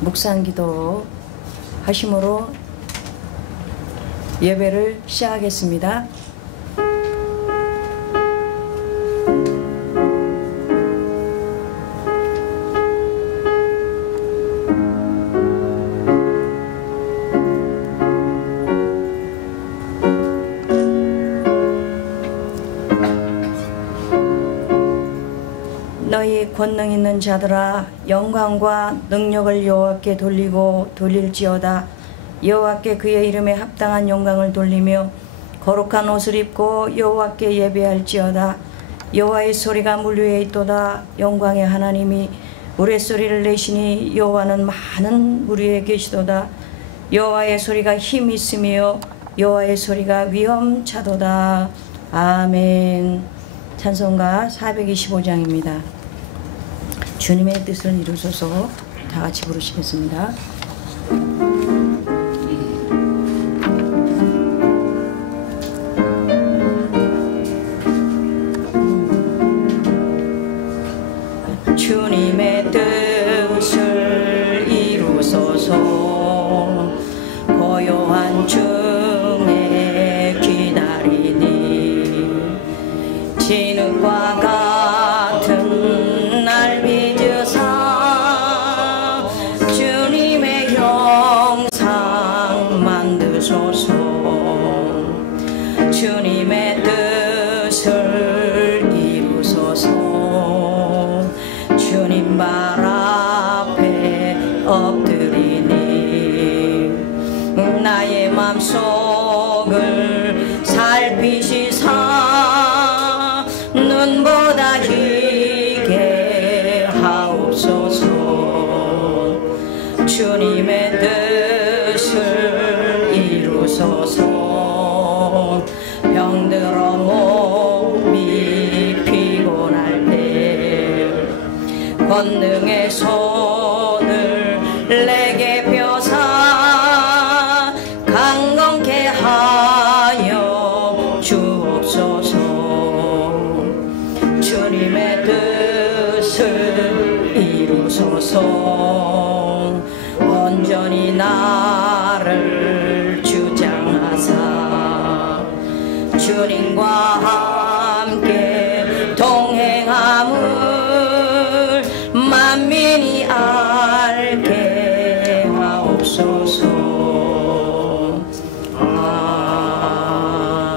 묵상기도 하심으로 예배를 시작하겠습니다. 너희 권능 있는 자들아, 영광과 능력을 여호와께 돌리고 돌릴지어다. 여호와께 그의 이름에 합당한 영광을 돌리며 거룩한 옷을 입고 여호와께 예배할지어다. 여호와의 소리가 물 위에 있도다. 영광의 하나님이 우레소리를 내시니 여호와는 많은 물 위에 계시도다. 여호와의 소리가 힘 있으며 여호와의 소리가 위엄차도다. 아멘. 찬송가 425장입니다. 주님의 뜻을 이루소서. 다 같이 부르시겠습니다. 주님의 뜻을 이루소서. 고요한 중에 기다리니 진흙과 같은 날 빚으사 주님의 형상 만드소서. 주님의 뜻을 이루소서. 주님 발 앞에 엎드리니 나의 맘속을 살피시사 눈보다 희게 하옵소서. 주님의 뜻을 이루소서. 병들어 몸이 피곤할 때 권능의 손을 내게 펴사 강건케 하여 주옵소서. 주님의 뜻을 이루소서. 온전히 나를 주장하사 주님과 함께 동행함을 만민이 알게 하옵소서.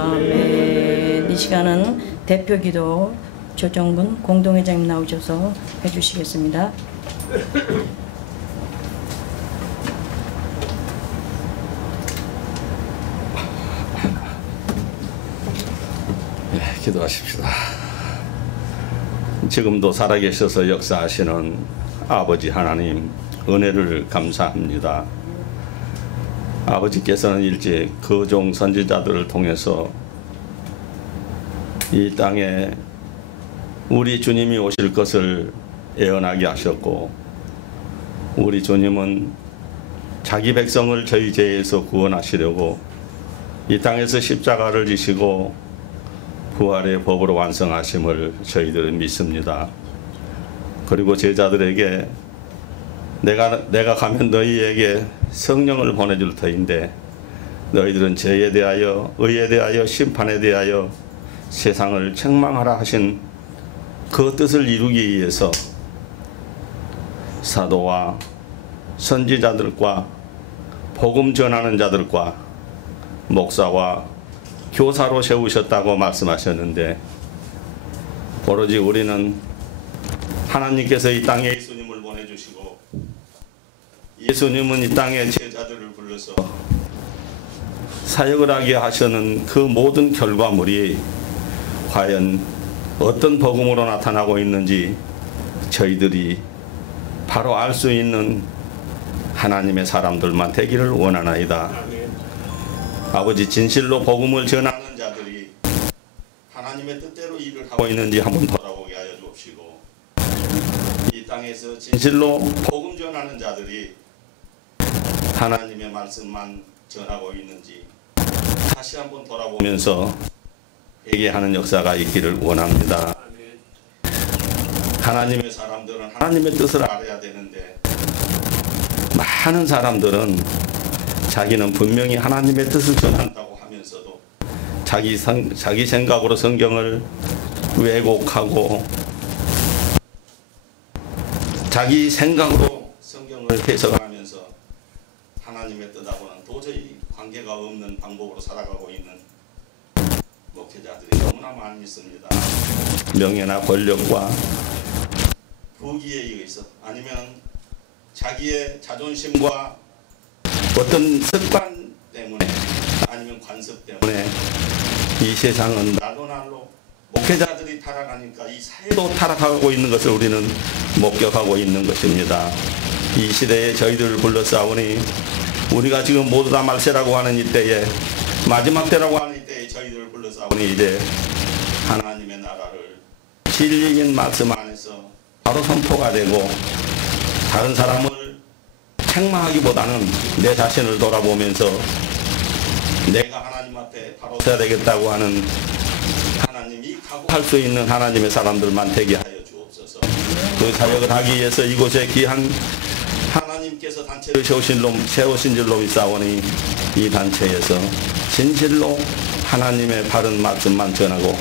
아멘. 이 시간은 대표기도 조정근 공동회장님 나오셔서 해주시겠습니다. 기도하십시다. 지금도 살아계셔서 역사하시는 아버지 하나님, 은혜를 감사합니다. 아버지께서는 일찍 그 종 선지자들을 통해서 이 땅에 우리 주님이 오실 것을 예언하게 하셨고, 우리 주님은 자기 백성을 저희 죄에서 구원하시려고 이 땅에서 십자가를 지시고 부활의 법으로 완성하심을 저희들은 믿습니다. 그리고 제자들에게 내가 가면 너희에게 성령을 보내줄 터인데 너희들은 죄에 대하여 의에 대하여 심판에 대하여 세상을 책망하라 하신 그 뜻을 이루기 위해서 사도와 선지자들과 복음 전하는 자들과 목사와 교사로 세우셨다고 말씀하셨는데, 오로지 우리는 하나님께서 이 땅에 예수님을 보내주시고 예수님은 이 땅에 제자들을 불러서 사역을 하게 하시는 그 모든 결과물이 과연 어떤 복음으로 나타나고 있는지 저희들이 바로 알 수 있는 하나님의 사람들만 되기를 원하나이다. 아버지, 진실로 복음을 전하는 자들이 하나님의 뜻대로 일을 하고 있는지 한번 돌아보게 하여 주옵시고, 이 땅에서 진실로 복음 전하는 자들이 하나님의 말씀만 전하고 있는지 다시 한번 돌아보면서 회개하는 역사가 있기를 원합니다. 하나님의 사람들은 하나님의 뜻을 알아야 되는데 많은 사람들은 자기는 분명히 하나님의 뜻을 전한다고 하면서도 자기 생각으로 성경을 왜곡하고 자기 생각으로 성경을 해석하면서 하나님의 뜻하고는 도저히 관계가 없는 방법으로 살아가고 있는 목회자들이 너무나 많이 있습니다. 명예나 권력과 부귀에 의해서 아니면 자기의 자존심과 어떤 습관 때문에 아니면 관습 때문에 이 세상은 날로 목회자들이 타락하니까 이 사회도 타락하고 있는 것을 우리는 목격하고 있는 것입니다. 이 시대에 저희들을 불러싸우니 우리가 지금 모두 다 말세라고 하는 이때에 마지막 때라고 하는 이때에 저희들을 불러싸우니 이제 하나님의 나라를 진리인 말씀 안에서 바로 선포가 되고 다른 사람을 책망하기보다는 내 자신을 돌아보면서 내가 하나님 앞에 바로 서야 되겠다고 하는 하나님이 각오할 수 있는 하나님의 사람들만 되게 하여 주옵소서. 그 사역을 하기 위해서 이곳에 귀한 하나님께서 단체를 세우신 줄로 믿사오니 이 단체에서 진실로 하나님의 바른 말씀만 전하고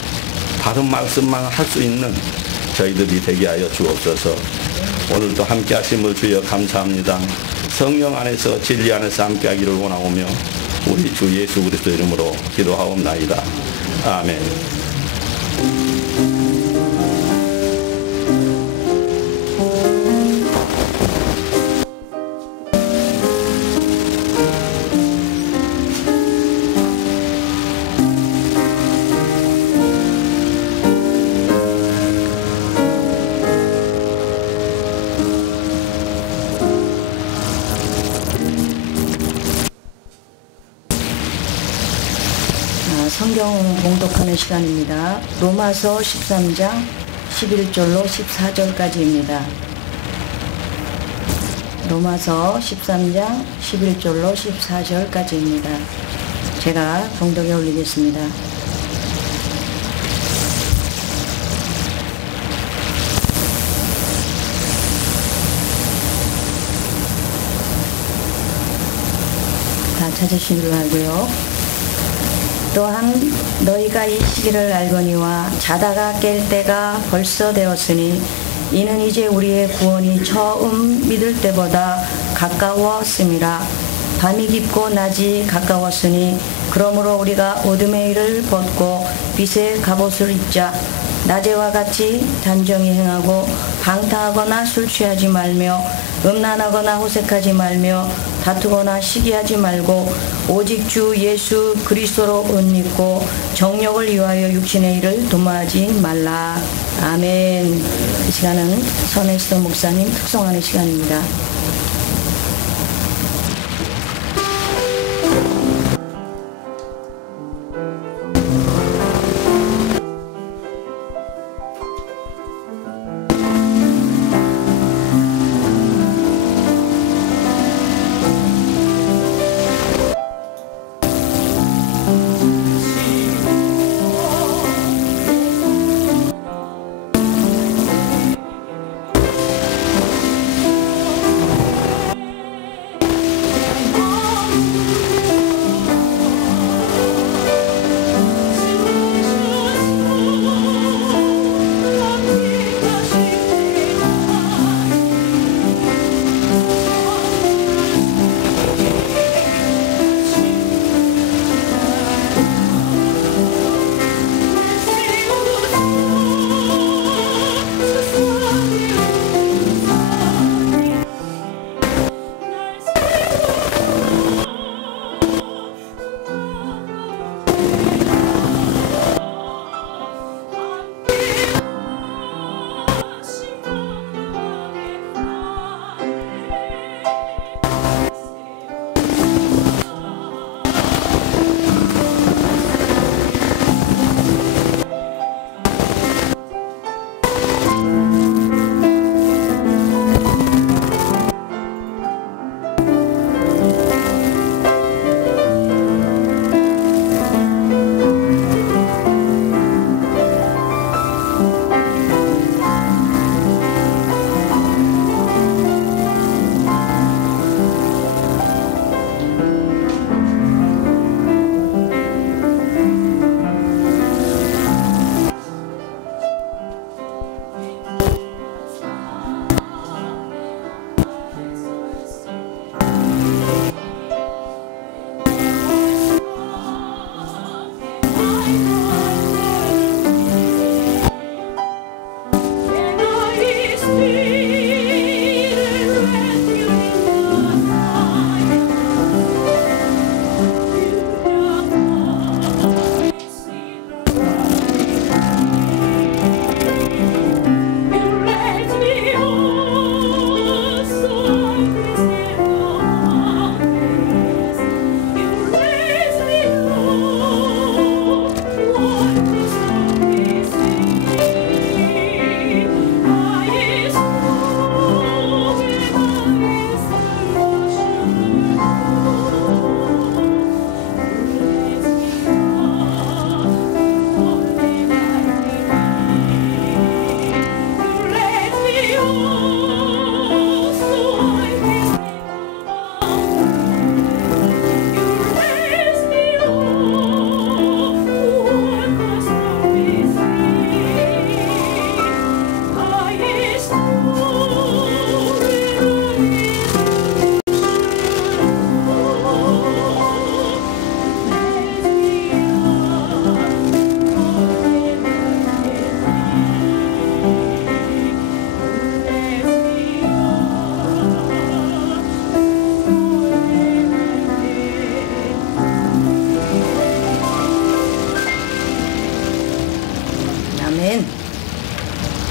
바른 말씀만 할 수 있는 저희들이 되게 하여 주옵소서. 오늘도 함께 하심을 주여 감사합니다. 성령 안에서 진리 안에서 함께 하기를 원하오며 우리 주 예수 그리스도 이름으로 기도하옵나이다. 아멘. 성경 봉독하는 시간입니다. 로마서 13장 11절로 14절까지입니다. 로마서 13장 11절로 14절까지입니다. 제가 봉독에 올리겠습니다. 다 찾으신 줄 알고요. 또한 너희가 이 시기를 알거니와 자다가 깰 때가 벌써 되었으니 이는 이제 우리의 구원이 처음 믿을 때보다 가까웠음이라. 밤이 깊고 낮이 가까웠으니 그러므로 우리가 어둠의 일을 벗고 빛의 갑옷을 입자. 낮에와 같이 단정히 행하고 방탕하거나 술 취하지 말며 음란하거나 호색하지 말며 다투거나 시기하지 말고 오직 주 예수 그리스도로 옷 입고 정욕을 위하여 육신의 일을 도모하지 말라. 아멘. 이 시간은 선에스더 목사님 특송하는 시간입니다.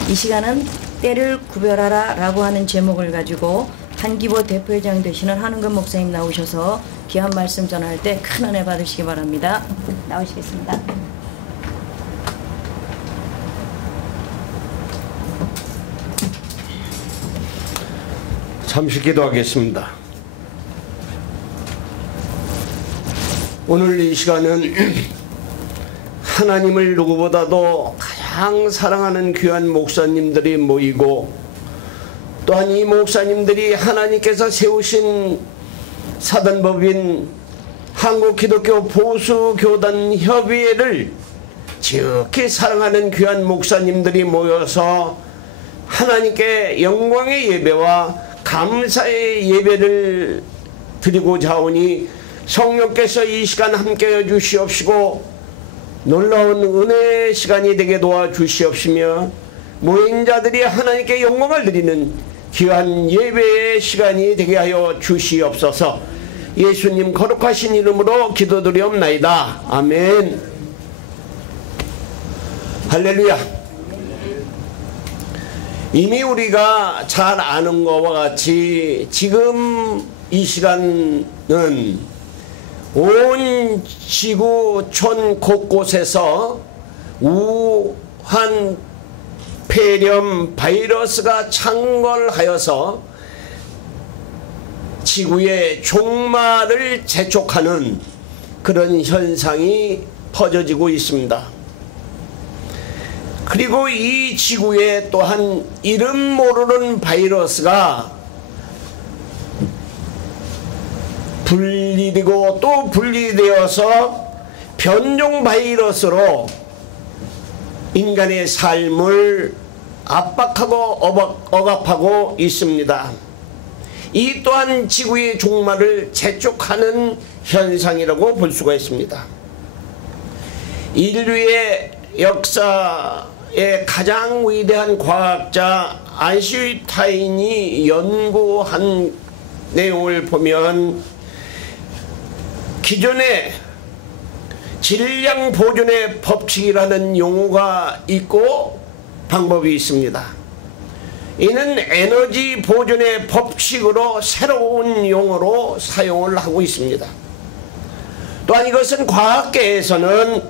이 시간은 때를 구별하라 라고 하는 제목을 가지고 한기보 대표회장 되시는 한은근 목사님 나오셔서 귀한 말씀 전할 때 큰 은혜 받으시기 바랍니다. 나오시겠습니다. 잠시 기도하겠습니다. 오늘 이 시간은 하나님을 누구보다도 가장 사랑하는 귀한 목사님들이 모이고, 또한 이 목사님들이 하나님께서 세우신 사단법인 한국기독교 보수교단협의회를 지극히 사랑하는 귀한 목사님들이 모여서 하나님께 영광의 예배와 감사의 예배를 드리고자 하오니, 성령께서 이 시간 함께해 주시옵시고 놀라운 은혜의 시간이 되게 도와주시옵시며, 모인 자들이 하나님께 영광을 드리는 귀한 예배의 시간이 되게 하여 주시옵소서. 예수님 거룩하신 이름으로 기도드리옵나이다. 아멘. 할렐루야. 이미 우리가 잘 아는 것과 같이 지금 이 시간은 온 지구촌 곳곳에서 우한 폐렴 바이러스가 창궐하여서 지구의 종말을 재촉하는 그런 현상이 퍼져지고 있습니다. 그리고 이 지구에 또한 이름 모르는 바이러스가 분리되고 또 분리되어서 변종 바이러스로 인간의 삶을 압박하고 억압하고 있습니다. 이 또한 지구의 종말을 재촉하는 현상이라고 볼 수가 있습니다. 인류의 역사의 가장 위대한 과학자 아인슈타인이 연구한 내용을 보면, 기존에 질량 보존의 법칙이라는 용어가 있고 방법이 있습니다. 이는 에너지 보존의 법칙으로 새로운 용어로 사용을 하고 있습니다. 또한 이것은 과학계에서는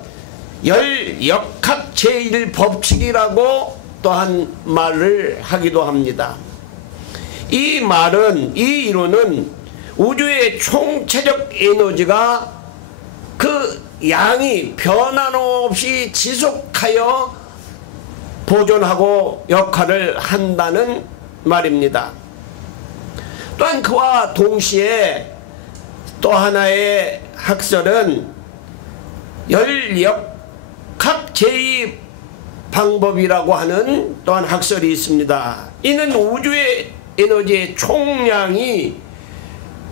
열역학 제1법칙이라고 또한 말을 하기도 합니다. 이 말은, 이 이론은 우주의 총체적 에너지가 그 양이 변함없이 지속하여 보존하고 역할을 한다는 말입니다. 또한 그와 동시에 또 하나의 학설은 열역학 제2 방법이라고 하는 또한 학설이 있습니다. 이는 우주의 에너지의 총량이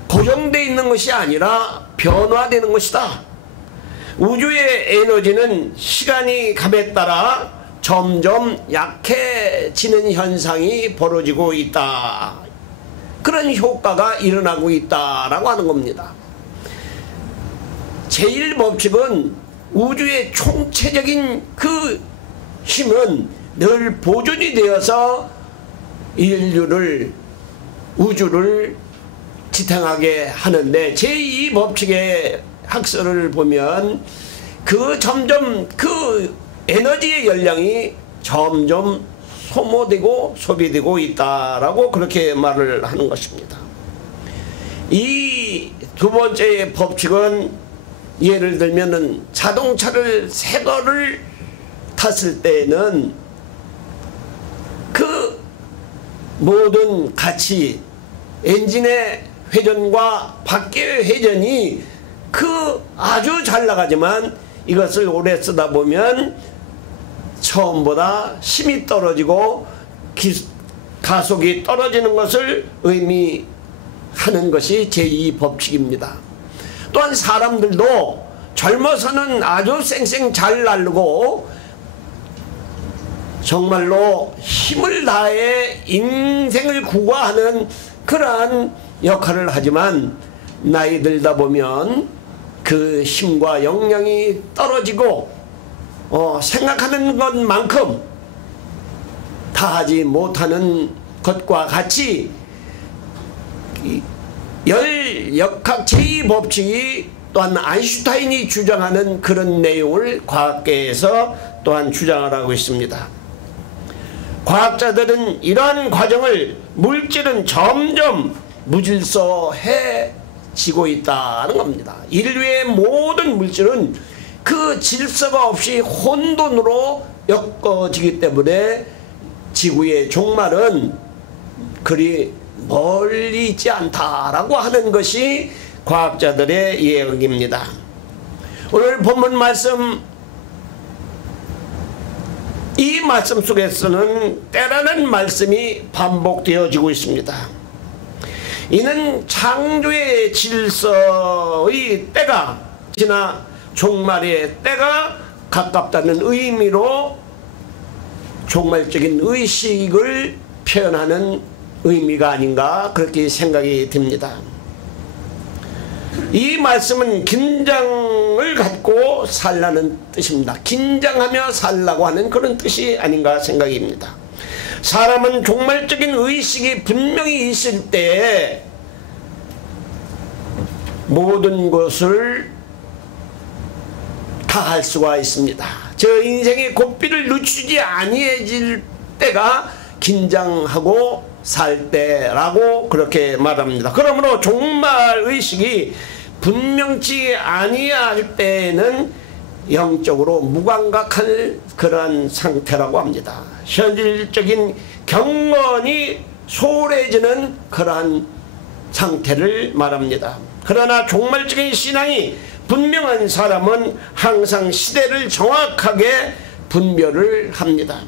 고정되어 있는 것이 아니라 변화되는 것이다. 우주의 에너지는 시간이 감에 따라 점점 약해지는 현상이 벌어지고 있다. 그런 효과가 일어나고 있다라고 하는 겁니다. 제1법칙은 우주의 총체적인 그 힘은 늘 보존이 되어서 인류를, 우주를 지탱하게 하는데, 제2법칙의 학설을 보면 점점 그 에너지의 열량이 점점 소모되고 소비되고 있다라고 그렇게 말을 하는 것입니다. 이 두 번째 법칙은, 예를 들면은 자동차를 새 거를 탔을 때는 그 모든 가치, 엔진의 회전과 밖의 회전이 아주 잘 나가지만 이것을 오래 쓰다 보면 처음보다 힘이 떨어지고 가속이 떨어지는 것을 의미하는 것이 제2법칙입니다. 또한 사람들도 젊어서는 아주 쌩쌩 잘 날르고 정말로 힘을 다해 인생을 구가하는 그러한 역할을 하지만, 나이 들다 보면 그 힘과 역량이 떨어지고 생각하는 것만큼 다하지 못하는 것과 같이 열역학 제2법칙이 또한 아인슈타인이 주장하는 그런 내용을 과학계에서 또한 주장을 하고 있습니다. 과학자들은 이러한 과정을 물질은 점점 무질서해지고 있다는 겁니다. 인류의 모든 물질은 그 질서가 없이 혼돈으로 엮어지기 때문에 지구의 종말은 그리 멀리 있지 않다라고 하는 것이 과학자들의 이야기입니다. 오늘 본문 말씀, 이 말씀 속에서는 때라는 말씀이 반복되어지고 있습니다. 이는 창조의 질서의 때가 지나 종말의 때가 가깝다는 의미로 종말적인 의식을 표현하는 의미가 아닌가 그렇게 생각이 듭니다. 이 말씀은 긴장을 갖고 살라는 뜻입니다. 긴장하며 살라고 하는 그런 뜻이 아닌가 생각입니다. 사람은 종말적인 의식이 분명히 있을 때 모든 것을 다 할 수가 있습니다. 저 인생의 고삐를 늦추지 아니해질 때가 긴장하고 살 때라고 그렇게 말합니다. 그러므로 종말의식이 분명치 아니할 때에는 영적으로 무감각한 그러한 상태라고 합니다. 현실적인 경건이 소홀해지는 그러한 상태를 말합니다. 그러나 종말적인 신앙이 분명한 사람은 항상 시대를 정확하게 분별을 합니다.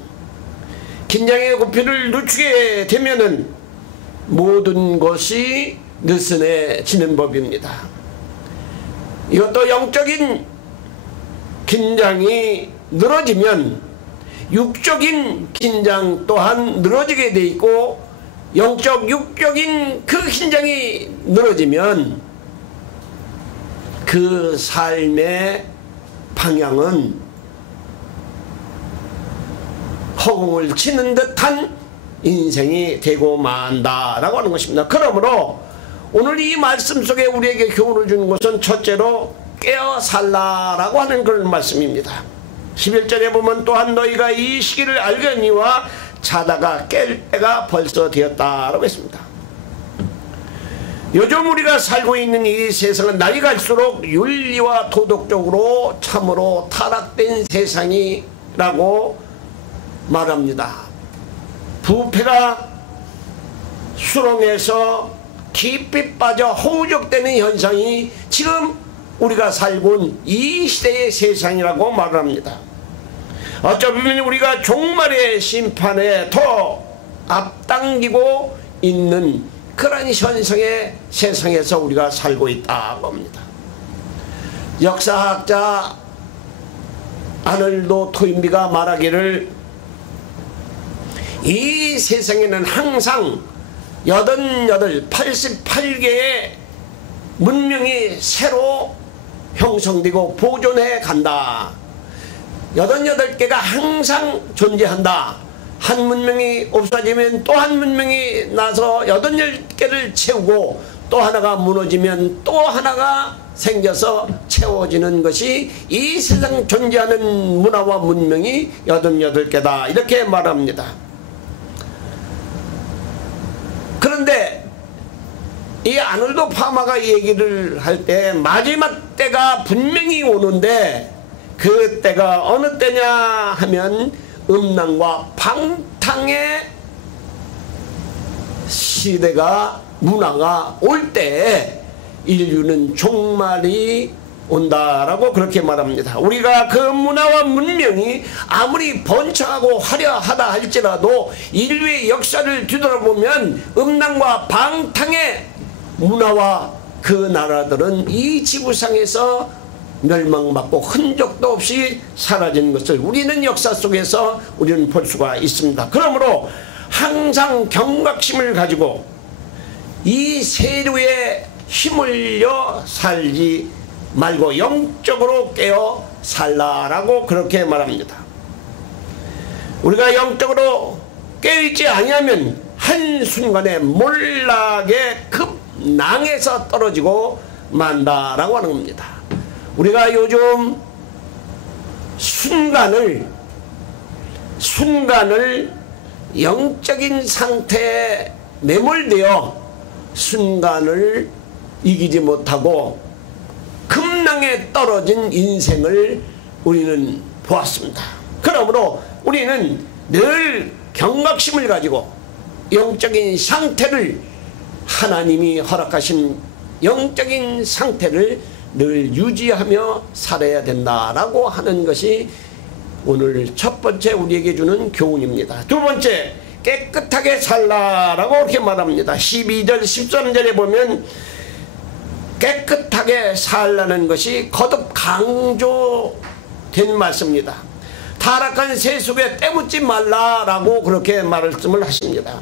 긴장의 고삐를 늦추게 되면은 모든 것이 느슨해지는 법입니다. 이것도 영적인 긴장이 늘어지면 육적인 긴장 또한 늘어지게 돼 있고, 육적인 그 긴장이 늘어지면 그 삶의 방향은 허공을 치는 듯한 인생이 되고 만다라고 하는 것입니다. 그러므로 오늘 이 말씀 속에 우리에게 교훈을 주는 것은 첫째로 깨어 살라라고 하는 그런 말씀입니다. 11절에 보면 또한 너희가 이 시기를 알거니와 자다가 깰 때가 벌써 되었다라고 했습니다. 요즘 우리가 살고 있는 이 세상은 날이 갈수록 윤리와 도덕적으로 참으로 타락된 세상이라고 말합니다. 부패가 수렁에서 깊이 빠져 허우적대는 현상이 지금 우리가 살고 있는 이 시대의 세상이라고 말합니다. 어쩌면 우리가 종말의 심판에 더 앞당기고 있는 그런 현상의 세상에서 우리가 살고 있다고 합니다. 역사학자 아놀드 토인비가 말하기를 이 세상에는 항상 88개의 문명이 새로 형성되고 보존해 간다. 88개가 항상 존재한다. 한 문명이 없어지면 또 한 문명이 나서 88개를 채우고 또 하나가 무너지면 또 하나가 생겨서 채워지는 것이 이 세상 존재하는 문화와 문명이 88개다. 이렇게 말합니다. 그런데 이 아놀드 파마가 얘기를 할 때 마지막 때가 분명히 오는데 그 때가 어느 때냐 하면 음란과 방탕의 시대가 문화가 올 때 인류는 종말이 온다라고 그렇게 말합니다. 우리가 그 문화와 문명이 아무리 번창하고 화려하다 할지라도 인류의 역사를 뒤돌아보면 음란과 방탕의 문화와 그 나라들은 이 지구상에서 멸망받고 흔적도 없이 사라진 것을 우리는 역사 속에서 우리는 볼 수가 있습니다. 그러므로 항상 경각심을 가지고 이 세류에 힘을려 살지 말고 영적으로 깨어 살라라고 그렇게 말합니다. 우리가 영적으로 깨어있지 아니하면 한순간에 몰락의 급낭에서 떨어지고 만다라고 하는 겁니다. 우리가 요즘 순간을 영적인 상태에 매몰되어 순간을 이기지 못하고 급낭에 떨어진 인생을 우리는 보았습니다. 그러므로 우리는 늘 경각심을 가지고 영적인 상태를, 하나님이 허락하신 영적인 상태를 늘 유지하며 살아야 된다라고 하는 것이 오늘 첫 번째 우리에게 주는 교훈입니다. 두 번째, 깨끗하게 살라라고 이렇게 말합니다. 12절 13절에 보면 깨끗하게 살라는 것이 거듭 강조된 말씀입니다. 타락한 새 속에 때묻지 말라라고 그렇게 말씀을 하십니다.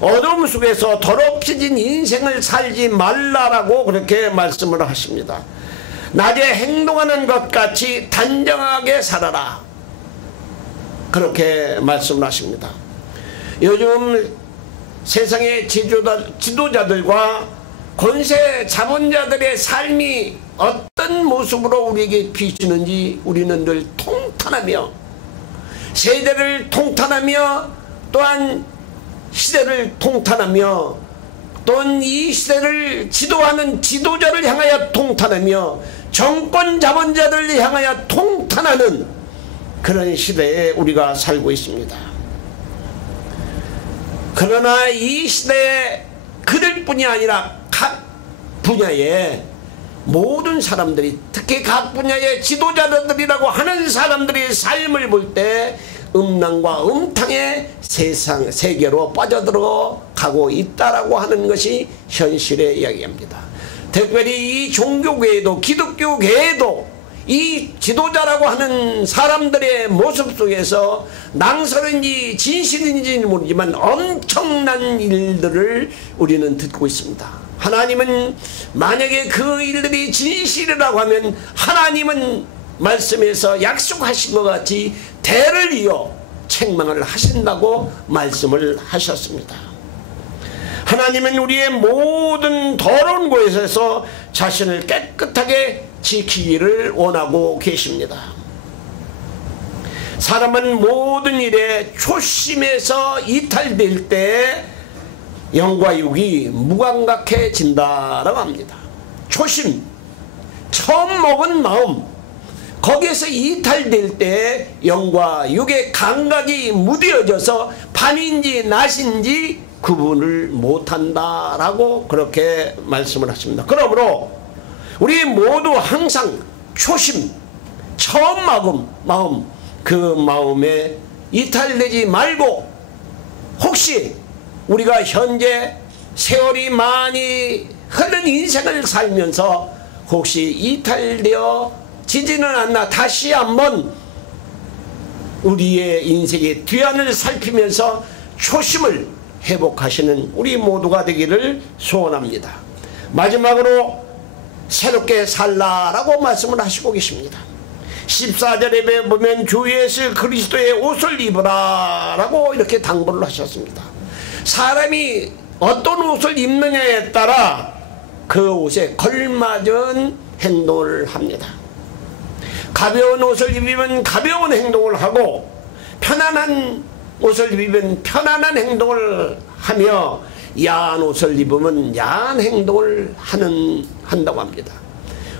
어둠 속에서 더럽혀진 인생을 살지 말라라고 그렇게 말씀을 하십니다. 낮에 행동하는 것 같이 단정하게 살아라, 그렇게 말씀을 하십니다. 요즘 세상의 지도자들과 권세 자본자들의 삶이 어떤 모습으로 우리에게 비치는지 우리는 늘 통탄하며, 세대를 통탄하며, 또한 시대를 통탄하며, 또한 이 시대를 지도하는 지도자를 향하여 통탄하며, 정권 자본자들을 향하여 통탄하는 그런 시대에 우리가 살고 있습니다. 그러나 이 시대에 그들뿐이 아니라 각 분야의 모든 사람들이, 특히 각 분야의 지도자들이라고 하는 사람들의 삶을 볼 때 음란과 음탕의 세계로 빠져들어가고 있다라고 하는 것이 현실의 이야기입니다. 특별히 이 종교계에도, 기독교계에도 이 지도자라고 하는 사람들의 모습 속에서 낭설인지 진실인지는 모르지만 엄청난 일들을 우리는 듣고 있습니다. 하나님은 만약에 그 일들이 진실이라고 하면 하나님은 말씀에서 약속하신 것 같이 대를 이어 책망을 하신다고 말씀을 하셨습니다. 하나님은 우리의 모든 더러운 곳에서 자신을 깨끗하게 지키기를 원하고 계십니다. 사람은 모든 일에 초심에서 이탈될 때 영과 육이 무감각해진다라고 합니다. 초심, 처음 먹은 마음, 거기에서 이탈될 때 영과 육의 감각이 무뎌져서 밤인지 낮인지 구분을 못한다라고 그렇게 말씀을 하십니다. 그러므로 우리 모두 항상 초심, 처음 마음, 그 마음에 이탈되지 말고, 혹시 우리가 현재 세월이 많이 흐른 인생을 살면서 혹시 이탈되어 지지는 않나 다시 한번 우리의 인생의 뒤안을 살피면서 초심을 회복하시는 우리 모두가 되기를 소원합니다. 마지막으로 새롭게 살라라고 말씀을 하시고 계십니다. 14절에 보면 주 예수 그리스도의 옷을 입으라 라고 이렇게 당부를 하셨습니다. 사람이 어떤 옷을 입느냐에 따라 그 옷에 걸맞은 행동을 합니다. 가벼운 옷을 입으면 가벼운 행동을 하고, 편안한 옷을 입으면 편안한 행동을 하며, 야한 옷을 입으면 야한 행동을 한다고 합니다.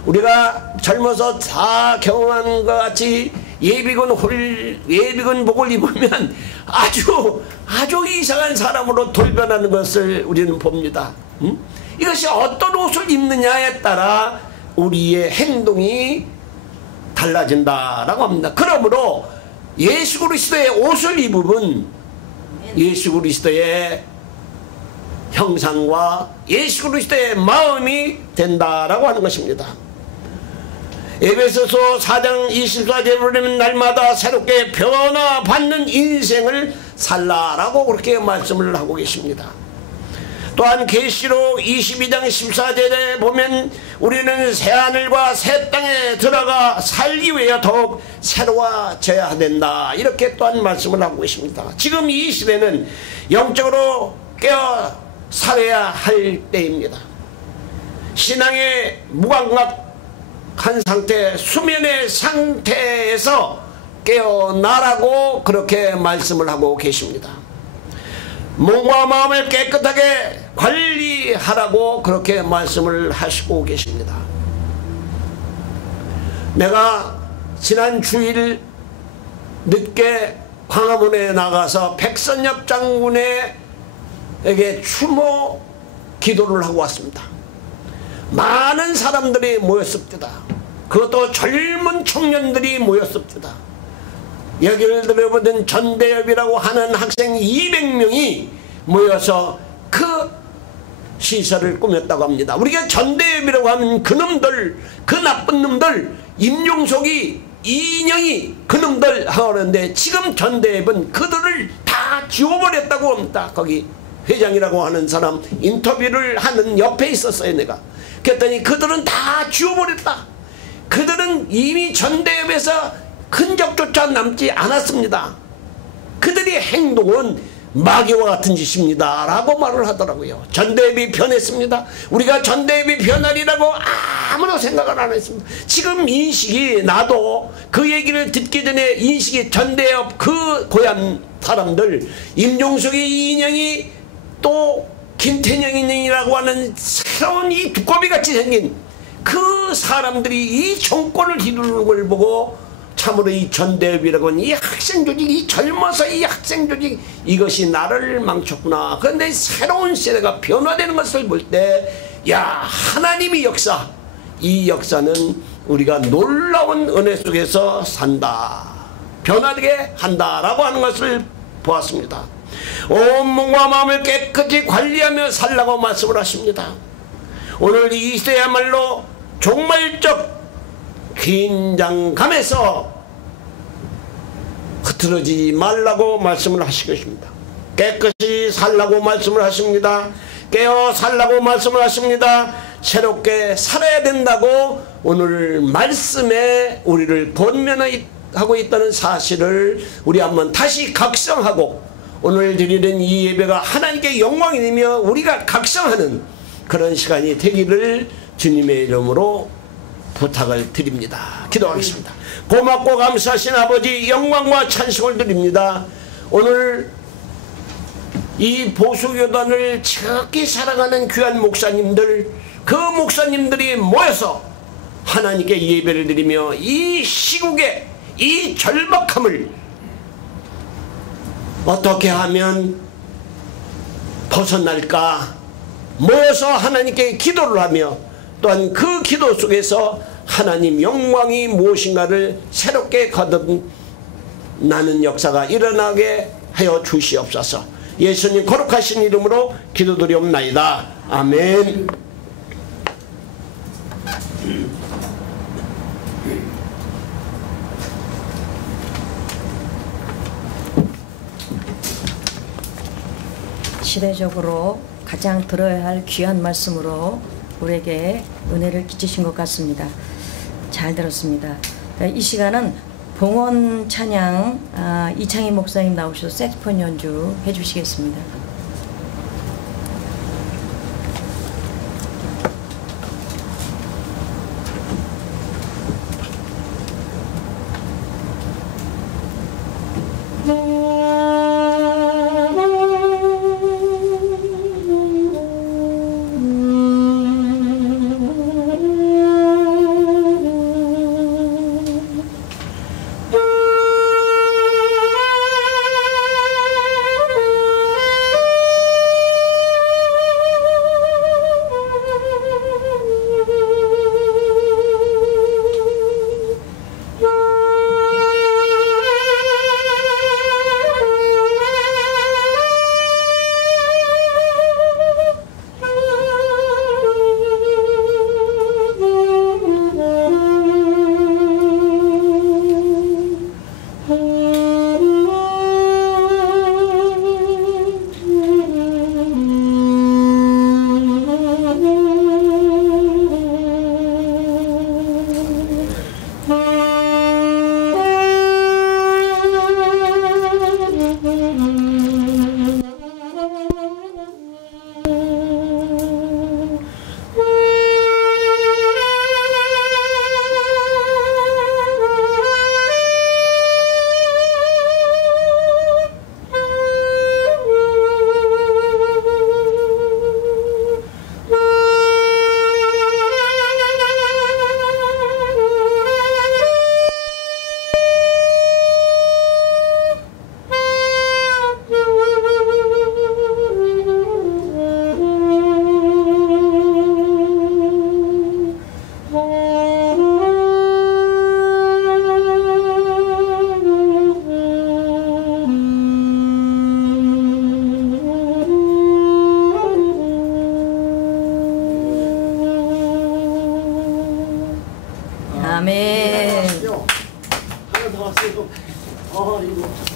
우리가 젊어서 다 경험한 것 같이 예비군 복을 입으면 아주 이상한 사람으로 돌변하는 것을 우리는 봅니다. 이것이 어떤 옷을 입느냐에 따라 우리의 행동이 달라진다라고 합니다. 그러므로 예수 그리스도의 옷을 입으면 예수 그리스도의 형상과 예수 그리스도의 마음이 된다라고 하는 것입니다. 에베소서 4장 24절에 보면 날마다 새롭게 변화받는 인생을 살라라고 그렇게 말씀을 하고 계십니다. 또한 계시록 22장 14절에 보면 우리는 새하늘과 새 땅에 들어가 살기 위해 더욱 새로워져야 된다, 이렇게 또한 말씀을 하고 계십니다. 지금 이 시대는 영적으로 깨어 살아야 할 때입니다. 신앙의 무감각한 상태, 수면의 상태에서 깨어나라고 그렇게 말씀을 하고 계십니다. 몸과 마음을 깨끗하게 관리하라고 그렇게 말씀을 하시고 계십니다. 내가 지난 주일 늦게 광화문에 나가서 백선엽 장군에게 추모 기도를 하고 왔습니다. 많은 사람들이 모였습니다. 그것도 젊은 청년들이 모였습니다. 여기를 들어보던 전대협이라고 하는 학생 200명이 모여서 그 시설을 꾸몄다고 합니다. 우리가 전대협이라고 하면 그놈들, 그 나쁜 놈들, 임종석이, 이인영이 그놈들 하는데, 지금 전대협은 그들을 다 지워버렸다고 합니다. 거기 회장이라고 하는 사람 인터뷰를 하는 옆에 있었어요, 내가. 그랬더니 그들은 다 지워버렸다. 그들은 이미 전대협에서 흔적조차 남지 않았습니다. 그들의 행동은 마귀와 같은 짓입니다 라고 말을 하더라고요. 전대협이 변했습니다. 우리가 전대협이 변하리라고 아무도 생각을 안 했습니다. 지금 인식이, 나도 그 얘기를 듣기 전에 인식이, 전대협 그 고향 사람들, 임종석이, 이인영이, 또 김태년이라고 하는 새로운 이 두꺼비같이 생긴 그 사람들이 이 정권을 휘두르는 걸 보고 참으로 이 전대협이라고 하는 이 학생 조직, 이 젊어서 이 학생 조직, 이것이 나를 망쳤구나. 그런데 새로운 세대가 변화되는 것을 볼 때, 야, 하나님의 역사, 이 역사는 우리가 놀라운 은혜 속에서 산다, 변화되게 한다라고 하는 것을 보았습니다. 온 몸과 마음을 깨끗이 관리하며 살라고 말씀을 하십니다. 오늘 이 시대야말로 종말적 긴장감에서 흐트러지지 말라고 말씀을 하시고 계십니다. 깨끗이 살라고 말씀을 하십니다. 깨어 살라고 말씀을 하십니다. 새롭게 살아야 된다고 오늘 말씀에 우리를 권면하고 있다는 사실을 우리 한번 다시 각성하고, 오늘 드리는 이 예배가 하나님께 영광이 되며 우리가 각성하는 그런 시간이 되기를 주님의 이름으로 부탁을 드립니다. 기도하겠습니다. 고맙고 감사하신 아버지, 영광과 찬송을 드립니다. 오늘 이 보수교단을 지극히 사랑하는 귀한 목사님들, 그 목사님들이 모여서 하나님께 예배를 드리며 이 시국의 이 절박함을 어떻게 하면 벗어날까 모여서 하나님께 기도를 하며, 또한 그 기도 속에서 하나님 영광이 무엇인가를 새롭게 거듭나는 역사가 일어나게 하여 주시옵소서. 예수님 거룩하신 이름으로 기도드리옵나이다. 아멘. 시대적으로 가장 들어야 할 귀한 말씀으로 우리에게 은혜를 끼치신 것 같습니다. 잘 들었습니다. 이 시간은 봉헌 찬양, 이창희 목사님 나오셔서 색소폰 연주 해주시겠습니다. 아이고. 아이고.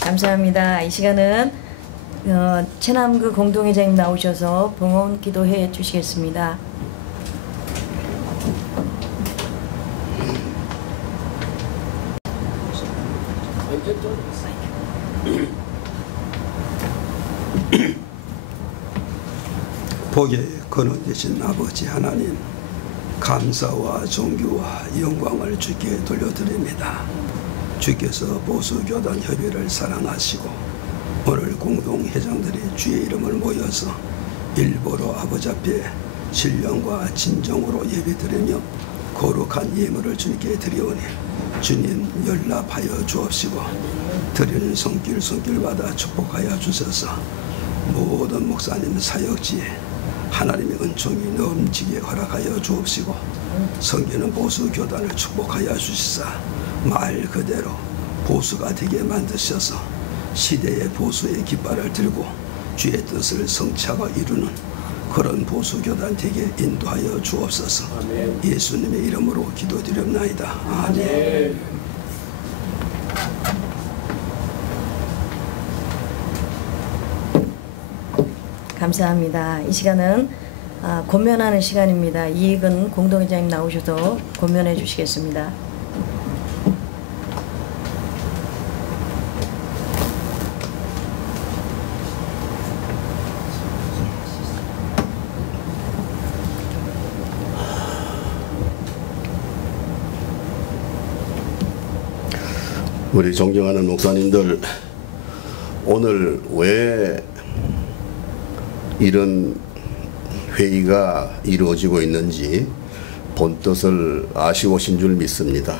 감사합니다. 이 시간은 최남그 공동회장님 나오셔서 봉헌 기도해 주시겠습니다. 복의 근원 되신 아버지 하나님, 감사와 존귀와 영광을 주께 돌려드립니다. 주께서 보수교단 협의를 사랑하시고 오늘 공동회장들이 주의 이름을 모여서 일보로 아버지 앞에 신령과 진정으로 예배드리며 거룩한 예물을 주님께 드리오니 주님 연락하여 주옵시고 드리는 손길마다 축복하여 주셔서 모든 목사님 사역지에 하나님의 은총이 넘치게 허락하여 주옵시고 성기는 보수교단을 축복하여 주시사 말 그대로 보수가 되게 만드셔서 시대의 보수의 깃발을 들고 주의 뜻을 성취하고 이루는 그런 보수교단 되게 인도하여 주옵소서. 아멘. 예수님의 이름으로 기도드립나이다. 아멘. 감사합니다. 이 시간은 권면하는 시간입니다. 이익은 공동회장님 나오셔서 권면해 주시겠습니다. 우리 존경하는 목사님들, 오늘 왜 이런 회의가 이루어지고 있는지 본뜻을 아시오신 줄 믿습니다.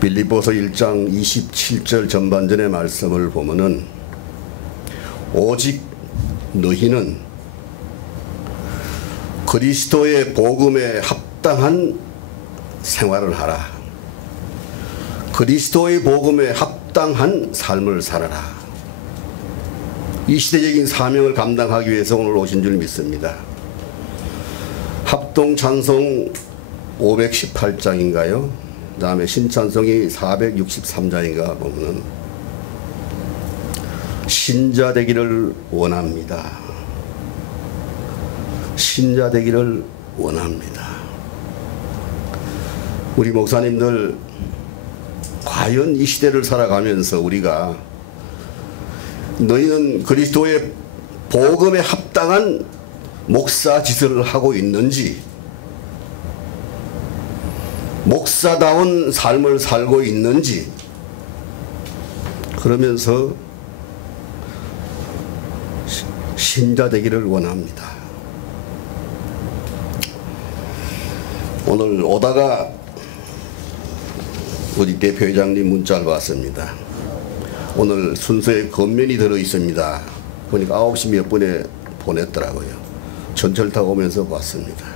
빌립보서 1장 27절 전반전의 말씀을 보면은 오직 너희는 그리스도의 복음에 합당한 생활을 하라. 그리스도의 복음에 합당한 삶을 살아라. 이 시대적인 사명을 감당하기 위해서 오늘 오신 줄 믿습니다. 합동 찬송 518장인가요? 그 다음에 신찬송이 463장인가 보면은 신자 되기를 원합니다. 신자 되기를 원합니다. 우리 목사님들 과연 이 시대를 살아가면서 우리가 너희는 그리스도의 복음에 합당한 목사 짓을 하고 있는지, 목사다운 삶을 살고 있는지, 그러면서 신자 되기를 원합니다. 오늘 오다가 우리 대표회장님 문자를 받습니다. 오늘 순서에 겉면이 들어 있습니다. 보니까 9시 몇 분에 보냈더라고요. 전철 타고 오면서 봤습니다.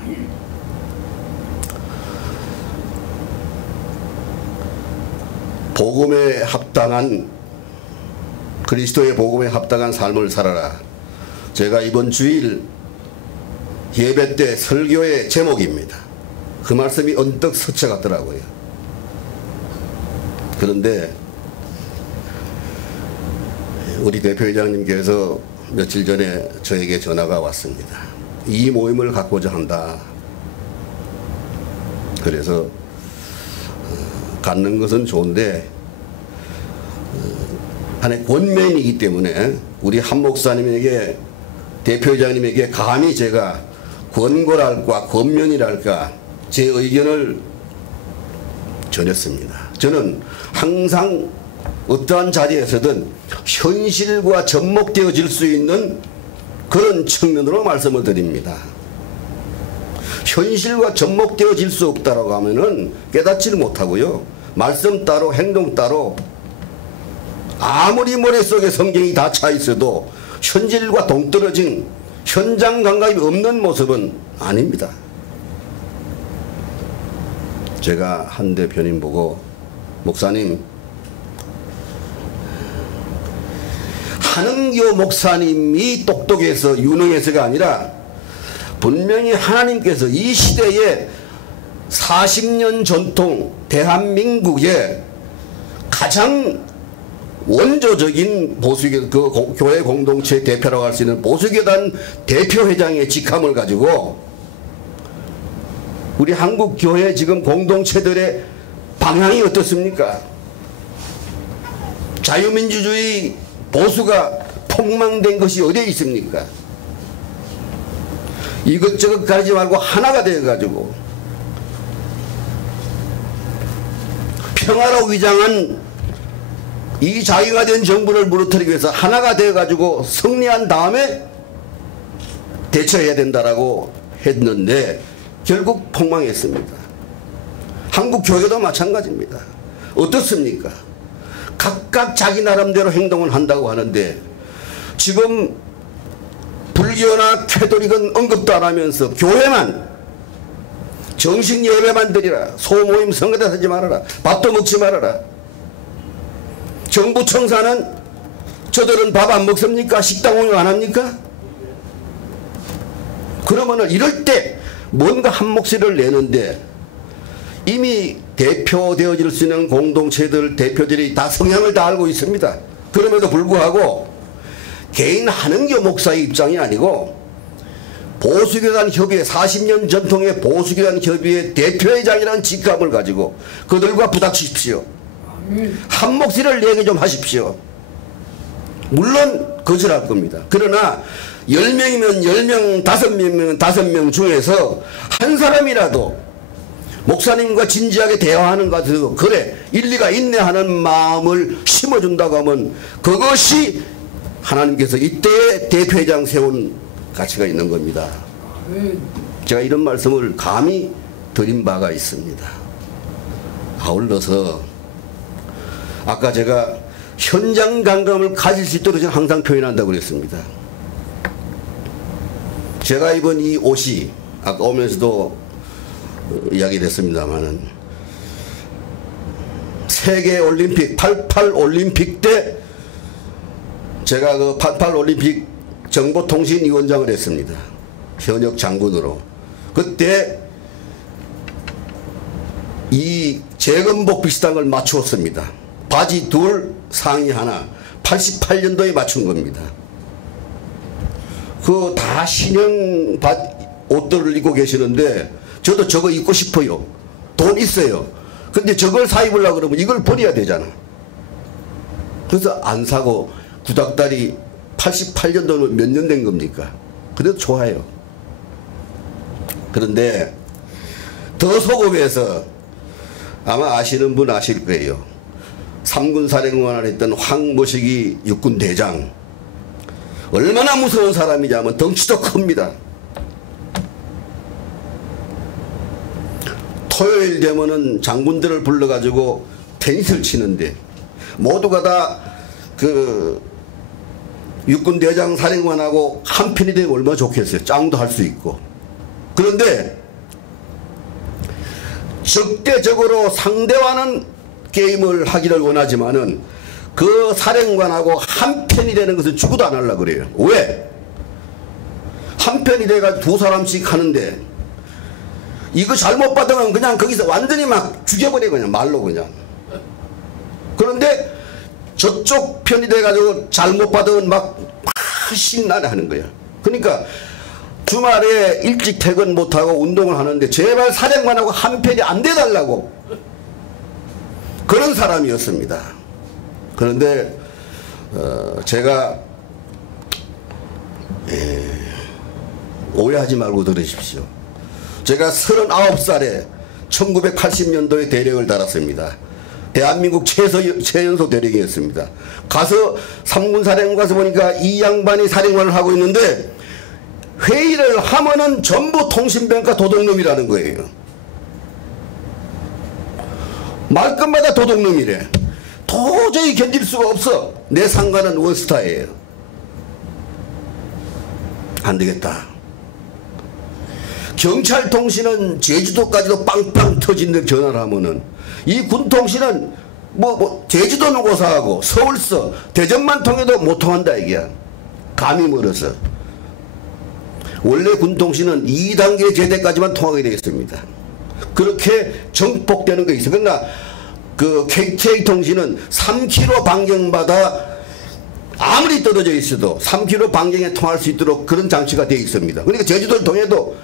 복음에 합당한, 그리스도의 복음에 합당한 삶을 살아라. 제가 이번 주일 예배 때 설교의 제목입니다. 그 말씀이 언뜻 스쳐갔더라고요. 그런데 우리 대표회장님께서 며칠 전에 저에게 전화가 왔습니다. 이 모임을 갖고자 한다. 그래서 갖는 것은 좋은데 하나의 권면이기 때문에 우리 한 목사님에게, 대표회장님에게 감히 제가 권고랄까 권면이랄까 제 의견을 전했습니다. 저는 항상 어떠한 자리에서든 현실과 접목되어질 수 있는 그런 측면으로 말씀을 드립니다. 현실과 접목되어질 수 없다라고 하면은 깨닫지를 못하고요. 말씀 따로 행동 따로 아무리 머릿속에 성경이 다 차 있어도 현실과 동떨어진 현장 감각이 없는 모습은 아닙니다. 제가 한 대표님 보고, 목사님, 한은교 목사님이 똑똑해서 유능해서가 아니라 분명히 하나님께서 이 시대에 40년 전통 대한민국의 가장 원조적인 보수교, 그 교회 공동체 대표라고 할 수 있는 보수교단 대표회장의 직함을 가지고 우리 한국 교회 지금 공동체들의 방향이 어떻습니까? 자유민주주의 보수가 폭망된 것이 어디에 있습니까? 이것저것 가지 말고 하나가 되어가지고 평화로 위장한 이 자유화된 정부를 무너뜨리기 위해서 하나가 되어가지고 승리한 다음에 대처해야 된다라고 했는데 결국 폭망했습니다. 한국 교회도 마찬가지입니다. 어떻습니까? 각각 자기 나름대로 행동을 한다고 하는데 지금 불교나 캐톨릭은 언급도 안 하면서 교회만 정식 예배만 드리라, 소모임 성가대 하지 말아라, 밥도 먹지 말아라. 정부 청사는 저들은 밥 안 먹습니까? 식당 운영 안 합니까? 그러면은 이럴 때 뭔가 한 목소리를 내는데 이미 대표되어질 수 있는 공동체들 대표들이 다 성향을 다 알고 있습니다. 그럼에도 불구하고 개인 한은교 목사의 입장이 아니고 보수교단 협의회 40년 전통의 보수교단 협의회 대표회장이라는 직함을 가지고 그들과 부닥치십시오. 한 목소리를 내게 좀 하십시오. 물론 거절할 겁니다. 그러나 10명이면 10명, 5명이면 5명 중에서 한 사람이라도 목사님과 진지하게 대화하는 것 같아서 그래 일리가 있네 하는 마음을 심어준다고 하면 그것이 하나님께서 이때의 대표회장 세운 가치가 있는 겁니다. 제가 이런 말씀을 감히 드린 바가 있습니다. 아울러서 아까 제가 현장 감각을 가질 수 있도록 저는 항상 표현한다고 그랬습니다. 제가 입은 이 옷이 아까 오면서도 이야기를 했습니다만은 세계올림픽 88 올림픽 때 제가 그 88 올림픽 정보통신위원장을 했습니다. 현역 장군으로. 그때 이 재건복 비슷한 걸 맞추었습니다. 바지 둘, 상의 하나. 88년도에 맞춘 겁니다. 그 다 신형 옷들을 입고 계시는데 저도 저거 입고 싶어요. 돈 있어요. 근데 저걸 사 입으려고 그러면 이걸 버려야 되잖아. 그래서 안 사고 구닥다리 88년도는 몇 년 된 겁니까? 그래도 좋아요. 그런데 더 소급해서 아마 아시는 분 아실 거예요. 3군 사령관을 했던 황모식이 육군 대장. 얼마나 무서운 사람이냐면 덩치도 큽니다. 토요일 되면은 장군들을 불러가지고 테니스를 치는데 모두가 다 그 육군 대장 사령관하고 한 편이 되면 얼마나 좋겠어요. 짱도 할 수 있고. 그런데 적대적으로 상대와는 게임을 하기를 원하지만은 그 사령관하고 한 편이 되는 것은 죽어도 안 하려고 그래요. 왜? 한 편이 돼가지고 두 사람씩 하는데 이거 잘못 받으면 그냥 거기서 완전히 막 죽여버려 그냥 말로 그냥. 그런데 저쪽 편이 돼가지고 잘못 받으면 막 신나게 하는 거야. 그러니까 주말에 일찍 퇴근 못하고 운동을 하는데 제발 사령관하고 한 편이 안 돼달라고 그런 사람이었습니다. 그런데 제가 오해하지 말고 들으십시오. 제가 39살에 1980년도에 대령을 달았습니다. 대한민국 최연소 대령이었습니다. 가서 3군 사령관 가서 보니까 이 양반이 사령관을 하고 있는데 회의를 하면은 전부 통신병과 도둑놈이라는 거예요. 말끝마다 도둑놈이래. 도저히 견딜 수가 없어. 내 상관은 원스타예요. 안 되겠다. 경찰통신은 제주도까지도 빵빵 터진 데 전화를 하면은 이 군통신은 제주도는 고사하고 서울서 대전만 통해도 못 통한다 이게야. 감이 멀어서. 원래 군통신은 2단계 제대까지만 통하게 되어 있습니다. 그렇게 정폭되는 게 있어. 그러나 그 KTA통신은 3km 반경마다 아무리 떨어져 있어도 3km 반경에 통할 수 있도록 그런 장치가 되어 있습니다. 그러니까 제주도를 통해도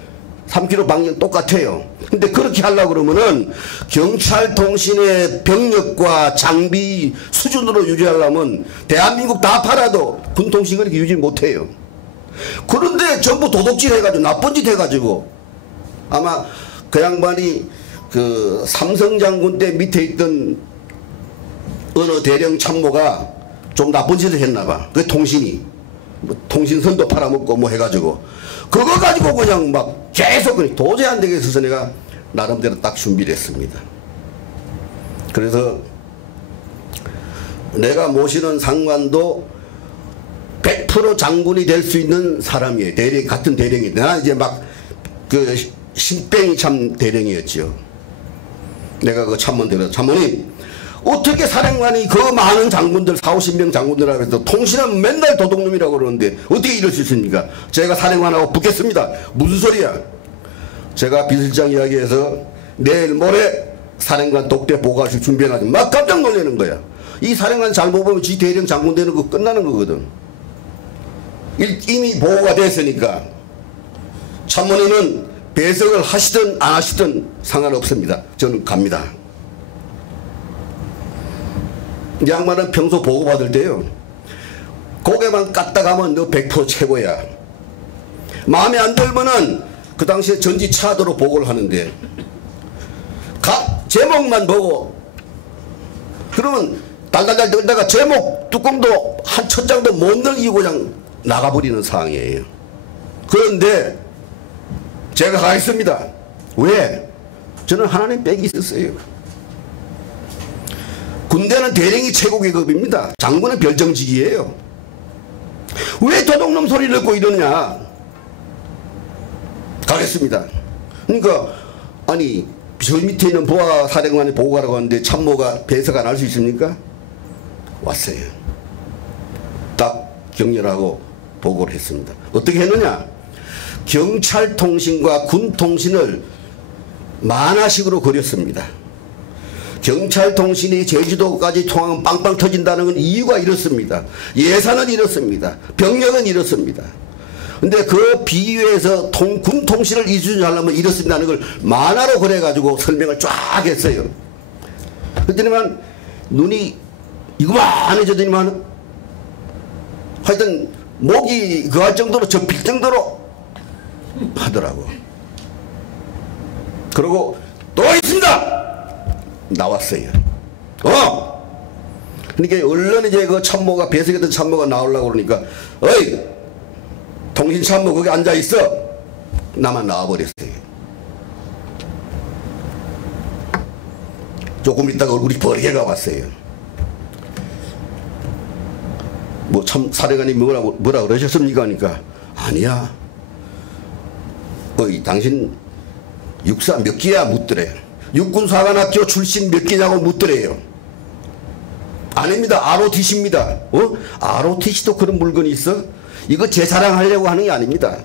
3km 반경 똑같아요. 근데 그렇게 하려고 그러면은 경찰통신의 병력과 장비 수준으로 유지하려면 대한민국 다 팔아도 군통신 그렇게 유지 못해요. 그런데 전부 도둑질 해가지고 나쁜 짓 해가지고 아마 그 양반이 그 삼성장군 때 밑에 있던 어느 대령 참모가 좀 나쁜 짓을 했나봐. 그 통신이 통신선도 팔아먹고 뭐 해가지고 그거 가지고 그냥 막 계속 도저히 안 되겠어서 내가 나름대로 딱 준비를 했습니다. 그래서 내가 모시는 상관도 100% 장군이 될 수 있는 사람이에요. 대령, 같은 대령이. 나는 이제 막 그 신병이 참 대령이었죠. 내가 그 참모한테 그래서 참모님 어떻게 사령관이 그 많은 장군들 40~50명 장군들하고 해서 통신은 맨날 도둑놈이라고 그러는데 어떻게 이럴 수 있습니까? 제가 사령관하고 붙겠습니다. 무슨 소리야? 제가 비서실장 이야기해서 내일 모레 사령관 독대 보고하실 준비해가지고 막 깜짝 놀라는 거야. 이 사령관 잘못 보면 지 대령 장군 되는 거 끝나는 거거든. 이미 보고가 됐으니까 참모님은 배석을 하시든 안 하시든 상관없습니다. 저는 갑니다. 이 양반은 평소 보고받을 때요. 고개만 까딱하면 너 100% 최고야. 마음에 안 들면은 그 당시에 전지차도로 보고를 하는데 각 제목만 보고 그러면 달달달 떨다가 제목 뚜껑도 한 첫 장도 못 넘기고 그냥 나가버리는 상황이에요. 그런데 제가 가겠습니다. 왜? 저는 하나님 빽이 있었어요. 군대는 대령이 최고 계급입니다. 장군은 별정직이에요. 왜 도둑놈 소리를 듣고 이러느냐. 가겠습니다. 그러니까 아니 저 밑에 있는 부하 사령관이 보고 가라고 하는데 참모가 배석 안 할 수 있습니까? 왔어요. 딱 격렬하고 보고를 했습니다. 어떻게 했느냐. 경찰통신과 군통신을 만화식으로 그렸습니다. 경찰통신이 제주도까지 통하면 빵빵 터진다는 건 이유가 이렇습니다. 예산은 이렇습니다. 병력은 이렇습니다. 근데 그 비유에서 군통신을 이 수준으로 하려면 이렇습니다는 걸 만화로 그려가지고 설명을 쫙 했어요. 그랬더니만 눈이 이거만해졌더니만 하여튼 목이 그 할 정도로 접힐 정도로 하더라고. 그리고 또 있습니다. 나왔어요. 그러니까 얼른 이제 그 참모가 배석했던 참모가 나오려고 그러니까 어이 통신 참모 거기 앉아 있어. 나만 나와버렸어요. 조금 있다가 얼굴이 벌게가 왔어요. 뭐 참 사령관님 뭐라 그러셨습니까? 하니까 아니야. 어이 당신 육사 몇 기야 묻더래. 육군사관학교 출신 몇 기냐고 묻더래요. 아닙니다. ROTC입니다. ROTC도 그런 물건이 있어? 이거 제 자랑하려고 하는 게 아닙니다.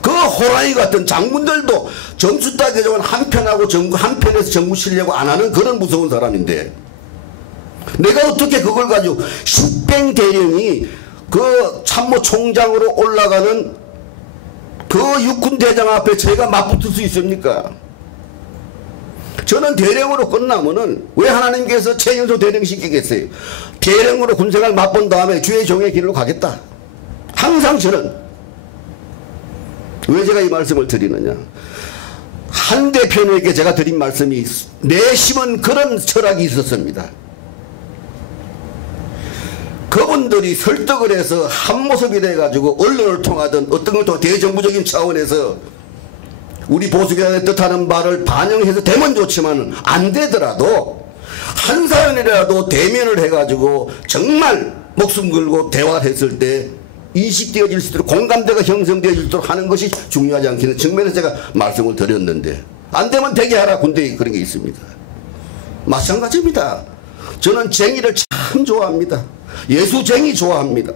그 호랑이 같은 장군들도 점수 따기에 한편하고 한편에서 정부 치려고 안 하는 그런 무서운 사람인데 내가 어떻게 그걸 가지고 신병 대령이 그 참모총장으로 올라가는 그 육군 대장 앞에 제가 맞붙을 수 있습니까? 저는 대령으로 끝나면은 왜 하나님께서 최연소 대령 시키겠어요? 대령으로 군생활 맛본 다음에 주의 종의 길로 가겠다. 항상 저는 왜 제가 이 말씀을 드리느냐? 한 대표님에게 제가 드린 말씀이 내심은 그런 철학이 있었습니다. 그분들이 설득을 해서 한 모습이 돼가지고 언론을 통하든 어떤 걸 통해 대정부적인 차원에서 우리 보수교단의 뜻하는 바를 반영해서 되면 좋지만 안 되더라도 한 사람이라도 대면을 해가지고 정말 목숨 걸고 대화를 했을 때 인식되어질 수 있도록 공감대가 형성되어질 수 있도록 하는 것이 중요하지 않겠는 측면에서 제가 말씀을 드렸는데 안 되면 되게 하라. 군대에 그런 게 있습니다. 마찬가지입니다. 저는 쟁의를 참 좋아합니다. 예수쟁의 좋아합니다.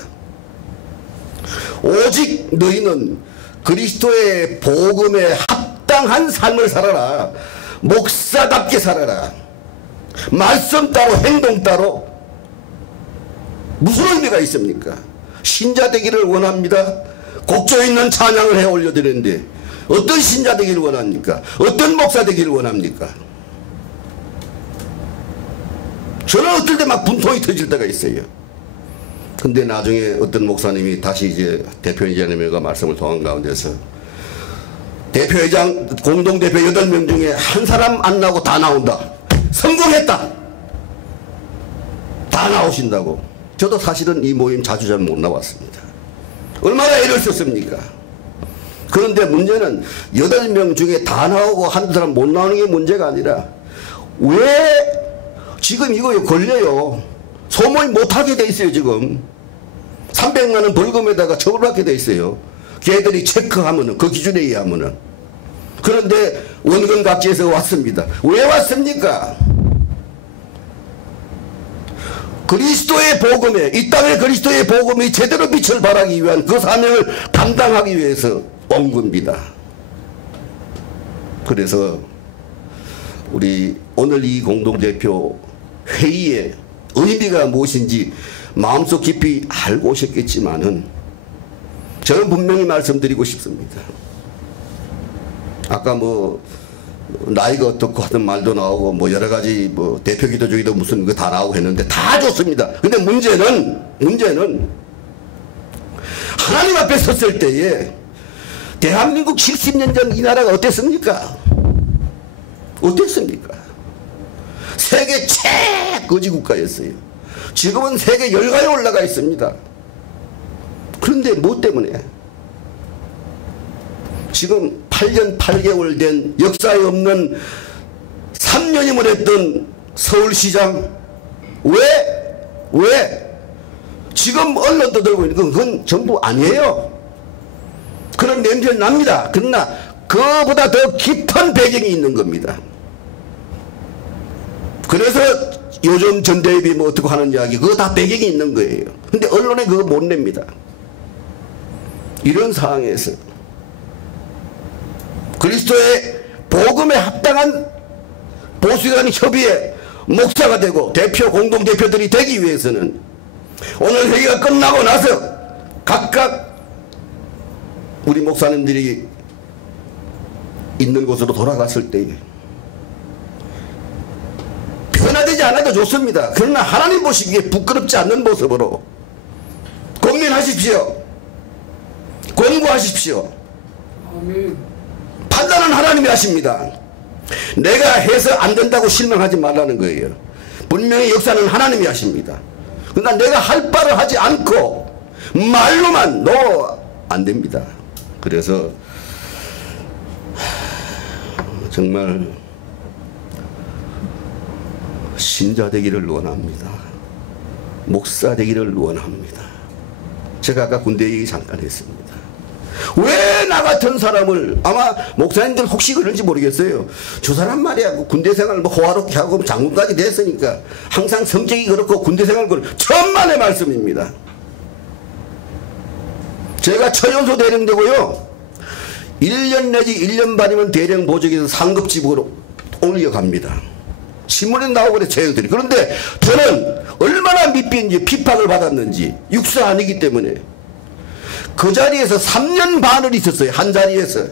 오직 너희는 그리스도의 복음에 합당한 삶을 살아라. 목사답게 살아라. 말씀 따로 행동 따로 무슨 의미가 있습니까? 신자 되기를 원합니다. 곡조 있는 찬양을 해 올려드리는데 어떤 신자 되기를 원합니까? 어떤 목사 되기를 원합니까? 저는 어떨 때 막 분통이 터질 때가 있어요. 근데 나중에 어떤 목사님이 다시 이제 대표이장님과 말씀을 통한 가운데서 대표회장 공동대표 8명 중에 한 사람 안 나오고 다 나온다. 성공했다. 다 나오신다고. 저도 사실은 이 모임 자주 잘 못 나왔습니다. 얼마나 애를 썼습니까? 그런데 문제는 8명 중에 다 나오고 한 사람 못 나오는 게 문제가 아니라 왜 지금 이거 걸려요. 소모임 못하게 돼 있어요. 지금 300만 원 벌금에다가 처벌받게 돼 있어요. 걔들이 체크하면은 그 기준에 의하면은. 그런데 원근각지에서 왔습니다. 왜 왔습니까? 그리스도의 복음에 이 땅에 그리스도의 복음이 제대로 빛을 발하기 위한 그 사명을 감당하기 위해서 온 겁니다. 그래서 우리 오늘 이 공동대표 회의의 의미가 무엇인지 마음속 깊이 알고 오셨겠지만은 저는 분명히 말씀드리고 싶습니다. 아까 뭐 나이가 어떻고 하던 말도 나오고 뭐 여러 가지 뭐 대표 기도 중에도 무슨 거 다 나오고 했는데 다 좋습니다. 근데 문제는 하나님 앞에 섰을 때에 대한민국 70년 전 이 나라가 어땠습니까? 어땠습니까? 세계 최거지 국가였어요. 지금은 세계 열강에 올라가 있습니다. 그런데 뭐 때문에? 지금 8년 8개월 된 역사에 없는 3년임을 했던 서울시장 왜? 지금 언론도 들고 있는 그건 전부 아니에요. 그런 냄새는 납니다. 그러나 그보다 더 깊은 배경이 있는 겁니다. 그래서 요즘 전대협이 뭐 어떻게 하는 이야기 그거 다 배경이 있는 거예요. 근데 언론에 그거 못 냅니다. 이런 상황에서 그리스도의 복음에 합당한 보수단 협의회 목사가 되고 대표 공동대표들이 되기 위해서는 오늘 회의가 끝나고 나서 각각 우리 목사님들이 있는 곳으로 돌아갔을 때에 변화되지 않아도 좋습니다. 그러나 하나님 보시기에 부끄럽지 않는 모습으로 고민하십시오. 공부하십시오. 판단은 하나님이 하십니다. 내가 해서 안 된다고 실망하지 말라는 거예요. 분명히 역사는 하나님이 하십니다. 그러나 내가 할 바를 하지 않고 말로만 너 안 됩니다. 그래서 정말 신자 되기를 원합니다. 목사 되기를 원합니다. 제가 아까 군대 얘기 잠깐 했습니다. 왜 나 같은 사람을, 아마 목사님들 혹시 그런지 모르겠어요. 저 사람 말이야 군대 생활 뭐 호화롭게 하고 장군까지 됐으니까 항상 성격이 그렇고 군대 생활 그렇고, 천만의 말씀입니다. 제가 처연소 대령되고요 1년 내지 1년 반이면 대령 보직에서 상급직으로 올려갑니다. 신문에 나오고 그래 처연소들이. 그런데 저는 얼마나 밑비인지 비판을 받았는지, 육사 아니기 때문에 그 자리에서 3년 반을 있었어요. 한 자리에서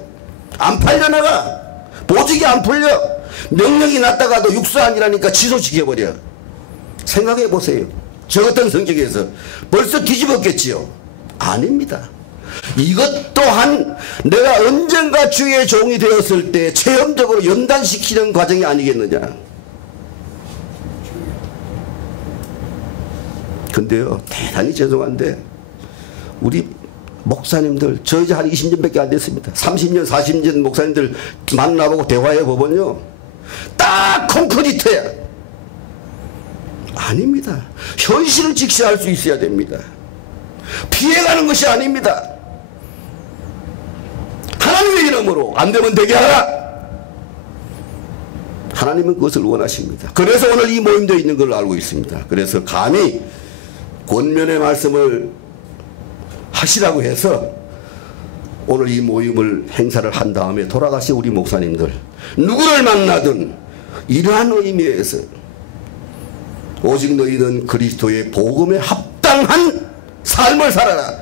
안 팔려나가, 보직이 안 풀려, 명령이 났다가도 육사 아니라니까 취소시켜버려. 생각해 보세요. 저 같은 성격에서 벌써 뒤집었겠지요. 아닙니다. 이것 또한 내가 언젠가 주의 종이 되었을 때 체험적으로 연단시키는 과정이 아니겠느냐. 근데요, 대단히 죄송한데 우리 목사님들, 저 이제 한 20년밖에 안 됐습니다. 30년 40년 목사님들 만나보고 대화해 보면요, 딱 콘크리트야. 아닙니다. 현실을 직시할 수 있어야 됩니다. 피해가는 것이 아닙니다. 하나님의 이름으로 안 되면 되게 하라. 하나님은 그것을 원하십니다. 그래서 오늘 이 모임도 있는 걸 알고 있습니다. 그래서 감히 권면의 말씀을 하시라고 해서 오늘 이 모임을 행사를 한 다음에 돌아가신 우리 목사님들 누구를 만나든 이러한 의미에서 오직 너희는 그리스도의 복음에 합당한 삶을 살아라,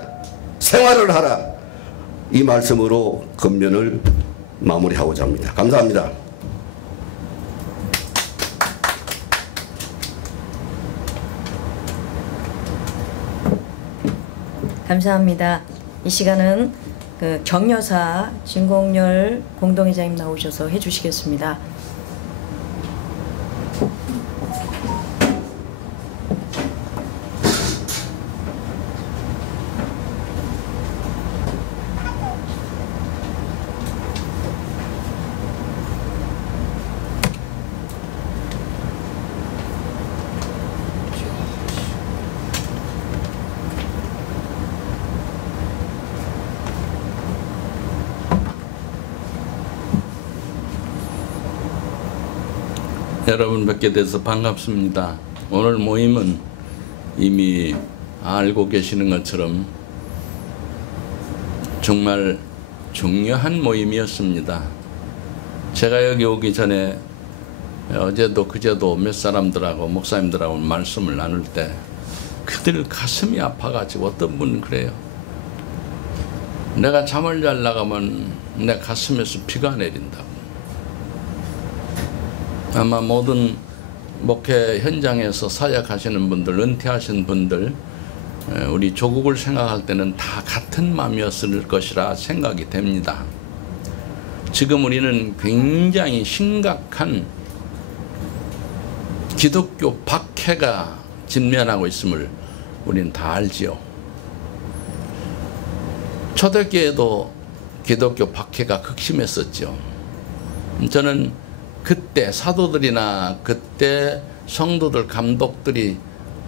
생활을 하라, 이 말씀으로 권면을 마무리하고자 합니다. 감사합니다. 감사합니다. 이 시간은 그 정여사 진공열 공동회장님 나오셔서 해주시겠습니다. 여러분 뵙게 돼서 반갑습니다. 오늘 모임은 이미 알고 계시는 것처럼 정말 중요한 모임이었습니다. 제가 여기 오기 전에 어제도 그제도 몇 사람들하고 목사님들하고 말씀을 나눌 때 그들 가슴이 아파가지고 어떤 분은 그래요. 내가 잠을 잘 나가면 내 가슴에서 피가 내린다고. 아마 모든 목회 현장에서 사역하시는 분들, 은퇴하신 분들, 우리 조국을 생각할 때는 다 같은 마음이었을 것이라 생각이 됩니다. 지금 우리는 굉장히 심각한 기독교 박해가 직면하고 있음을 우리는 다 알지요. 초대교회도 기독교 박해가 극심했었죠. 저는 그때 사도들이나 그때 성도들, 감독들이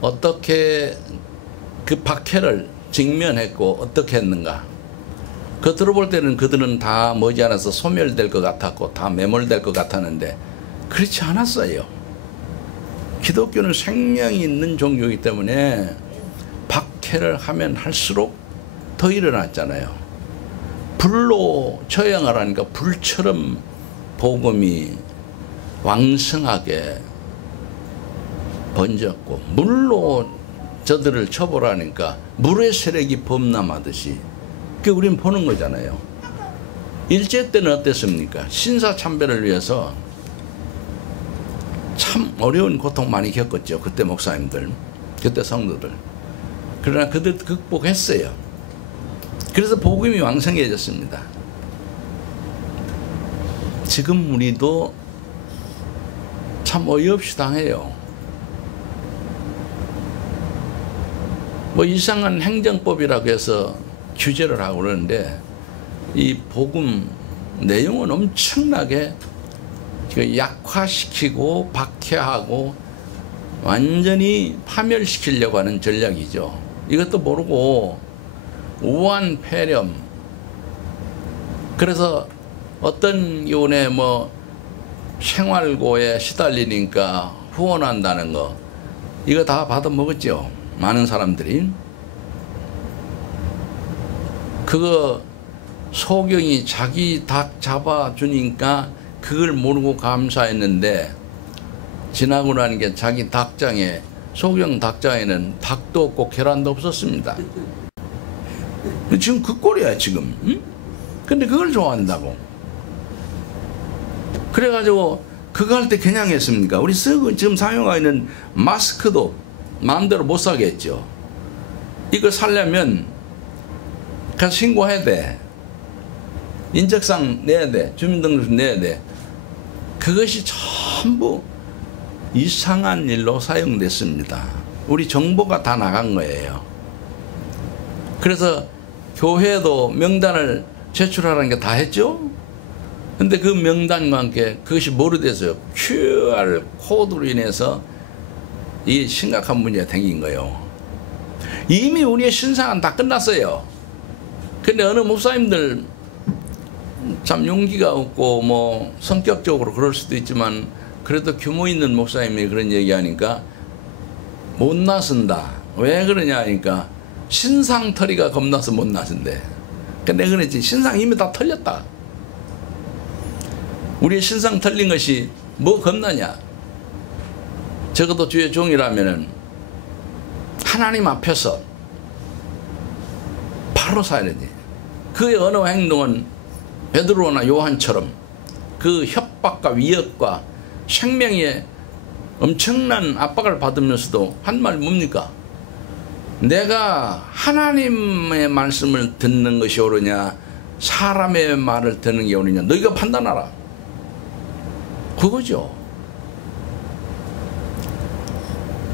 어떻게 그 박해를 직면했고 어떻게 했는가. 겉으로 볼 때는 그들은 다 머지않아서 소멸될 것 같았고 다 매몰될 것 같았는데 그렇지 않았어요. 기독교는 생명이 있는 종교이기 때문에 박해를 하면 할수록 더 일어났잖아요. 불로 처형을 하니까 불처럼 복음이 왕성하게 번졌고, 물로 저들을 처벌하니까 물의 세력이 범람하듯이 그게 우리는 보는 거잖아요. 일제 때는 어땠습니까? 신사참배를 위해서 참 어려운 고통 많이 겪었죠. 그때 목사님들, 그때 성도들. 그러나 그들 극복했어요. 그래서 복음이 왕성해졌습니다. 지금 우리도 참 어이없이 당해요. 뭐 이상한 행정법이라고 해서 규제를 하고 그러는데 이 복음 내용은 엄청나게 약화시키고 박해하고 완전히 파멸시키려고 하는 전략이죠. 이것도 모르고 우한 폐렴. 그래서 어떤 경우에 뭐 생활고에 시달리니까 후원한다는 거 이거 다 받아먹었죠. 많은 사람들이. 그거 소경이 자기 닭 잡아주니까 그걸 모르고 감사했는데 지나고 나는 게 자기 닭장에 소경 닭장에는 닭도 없고 계란도 없었습니다. 지금 그 꼴이야 지금. 응? 근데 그걸 좋아한다고. 그래가지고 그거 할 때 그냥 했습니까? 우리 지금 사용하고 있는 마스크도 마음대로 못 사겠죠. 이거 살려면 가서 신고해야 돼. 인적사항 내야 돼. 주민등록증 내야 돼. 그것이 전부 이상한 일로 사용됐습니다. 우리 정보가 다 나간 거예요. 그래서 교회도 명단을 제출하라는 게 다 했죠. 근데 그 명단과 함께 그것이 뭐로 돼서요? QR 코드로 인해서 이 심각한 문제가 생긴 거예요. 이미 우리의 신상은 다 끝났어요. 근데 어느 목사님들 참 용기가 없고 뭐 성격적으로 그럴 수도 있지만 그래도 규모 있는 목사님이 그런 얘기하니까 못 나선다. 왜 그러냐 하니까 신상털이가 겁나서 못 나선대. 근데 그랬지. 신상 이미 다 털렸다. 우리의 신상 털린 것이 뭐 겁나냐. 적어도 주의 종이라면은 하나님 앞에서 바로 사야 되지. 그의 언어 행동은 베드로나 요한처럼 그 협박과 위협과 생명에 엄청난 압박을 받으면서도 한 말 뭡니까? 내가 하나님의 말씀을 듣는 것이 옳으냐 사람의 말을 듣는 게 옳으냐 너희가 판단하라. 그거죠.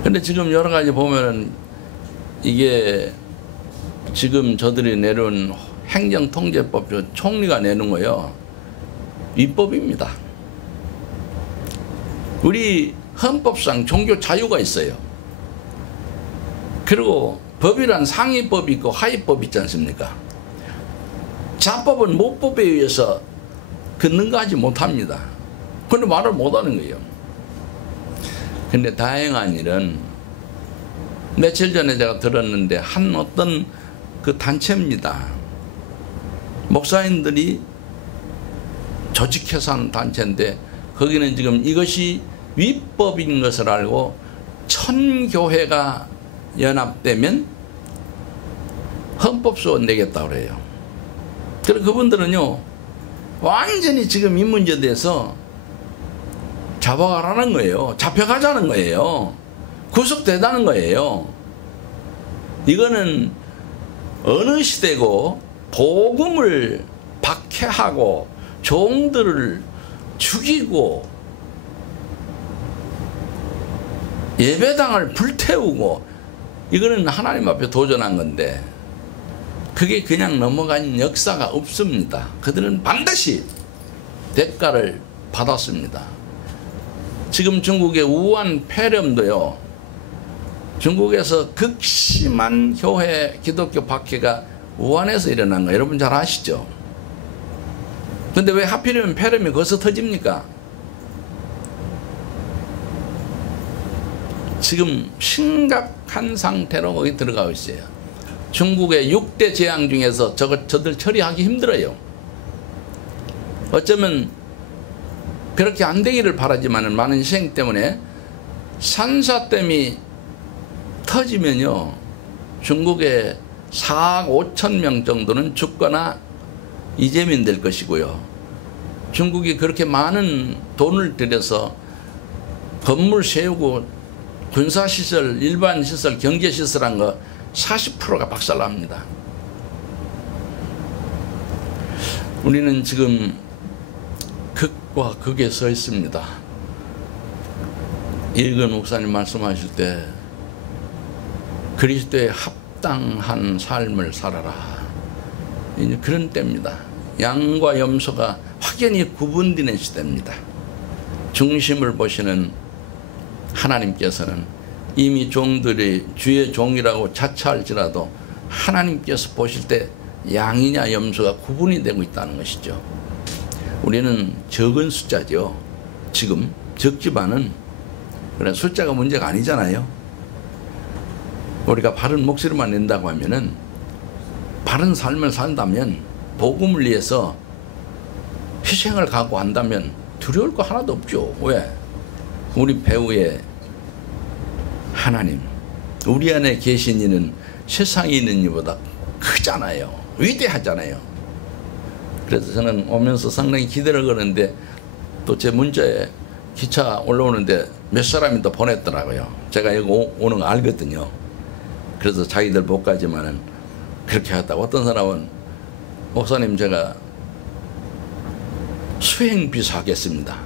근데 지금 여러 가지 보면은 이게 지금 저들이 내려온 행정통제법 총리가 내는 거예요. 위법입니다. 우리 헌법상 종교 자유가 있어요. 그리고 법이란 상위법이 있고 하위법이 있지 않습니까? 자법은 모법에 의해서 능가하지 못합니다. 그런데 말을 못하는 거예요. 근데 다행한 일은 며칠 전에 제가 들었는데 한 어떤 그 단체입니다. 목사님들이 조직해서 하는 단체인데 거기는 지금 이것이 위법인 것을 알고 1000교회가 연합되면 헌법소원 내겠다고 그래요. 그래서 그분들은요 완전히 지금 이 문제에 대해서 잡아가라는 거예요. 잡혀가자는 거예요. 구속되다는 거예요. 이거는 어느 시대고 복음을 박해하고 종들을 죽이고 예배당을 불태우고 이거는 하나님 앞에 도전한 건데 그게 그냥 넘어간 역사가 없습니다. 그들은 반드시 대가를 받았습니다. 지금 중국의 우한 폐렴도요. 중국에서 극심한 교회 기독교 박해가 우한에서 일어난 거 여러분 잘 아시죠? 근데 왜 하필이면 폐렴이 거기서 터집니까? 지금 심각한 상태로 거기 들어가고 있어요. 중국의 6대 재앙 중에서 저들 처리하기 힘들어요. 어쩌면 그렇게 안 되기를 바라지만 많은 희생 때문에 산사댐이 터지면요 중국의 4억 5천 명 정도는 죽거나 이재민 될 것이고요. 중국이 그렇게 많은 돈을 들여서 건물 세우고 군사시설, 일반시설, 경제시설한 거 40%가 박살납니다. 우리는 지금 극과 극에 서 있습니다. 이건 목사님 말씀하실 때 그리스도에 합당한 삶을 살아라. 이제 그런 때입니다. 양과 염소가 확연히 구분되는 시대입니다. 중심을 보시는 하나님께서는 이미 종들이 주의 종이라고 자처할지라도 하나님께서 보실 때 양이냐 염소가 구분이 되고 있다는 것이죠. 우리는 적은 숫자죠. 지금 적지만은 그런 숫자가 문제가 아니잖아요. 우리가 바른 목소리만 낸다고 하면은 바른 삶을 산다면 복음을 위해서 희생을 각오한다면 두려울 거 하나도 없죠. 왜? 우리 배우의 하나님, 우리 안에 계신 이는 세상에 있는 이보다 크잖아요. 위대하잖아요. 그래서 저는 오면서 상당히 기대를 거는데 또 제 문자에 기차 올라오는데 몇 사람이 더 보냈더라고요. 제가 여기 오는 거 알거든요. 그래서 자기들 못 가지만은 그렇게 하다가 어떤 사람은 목사님 제가 수행비서 하겠습니다.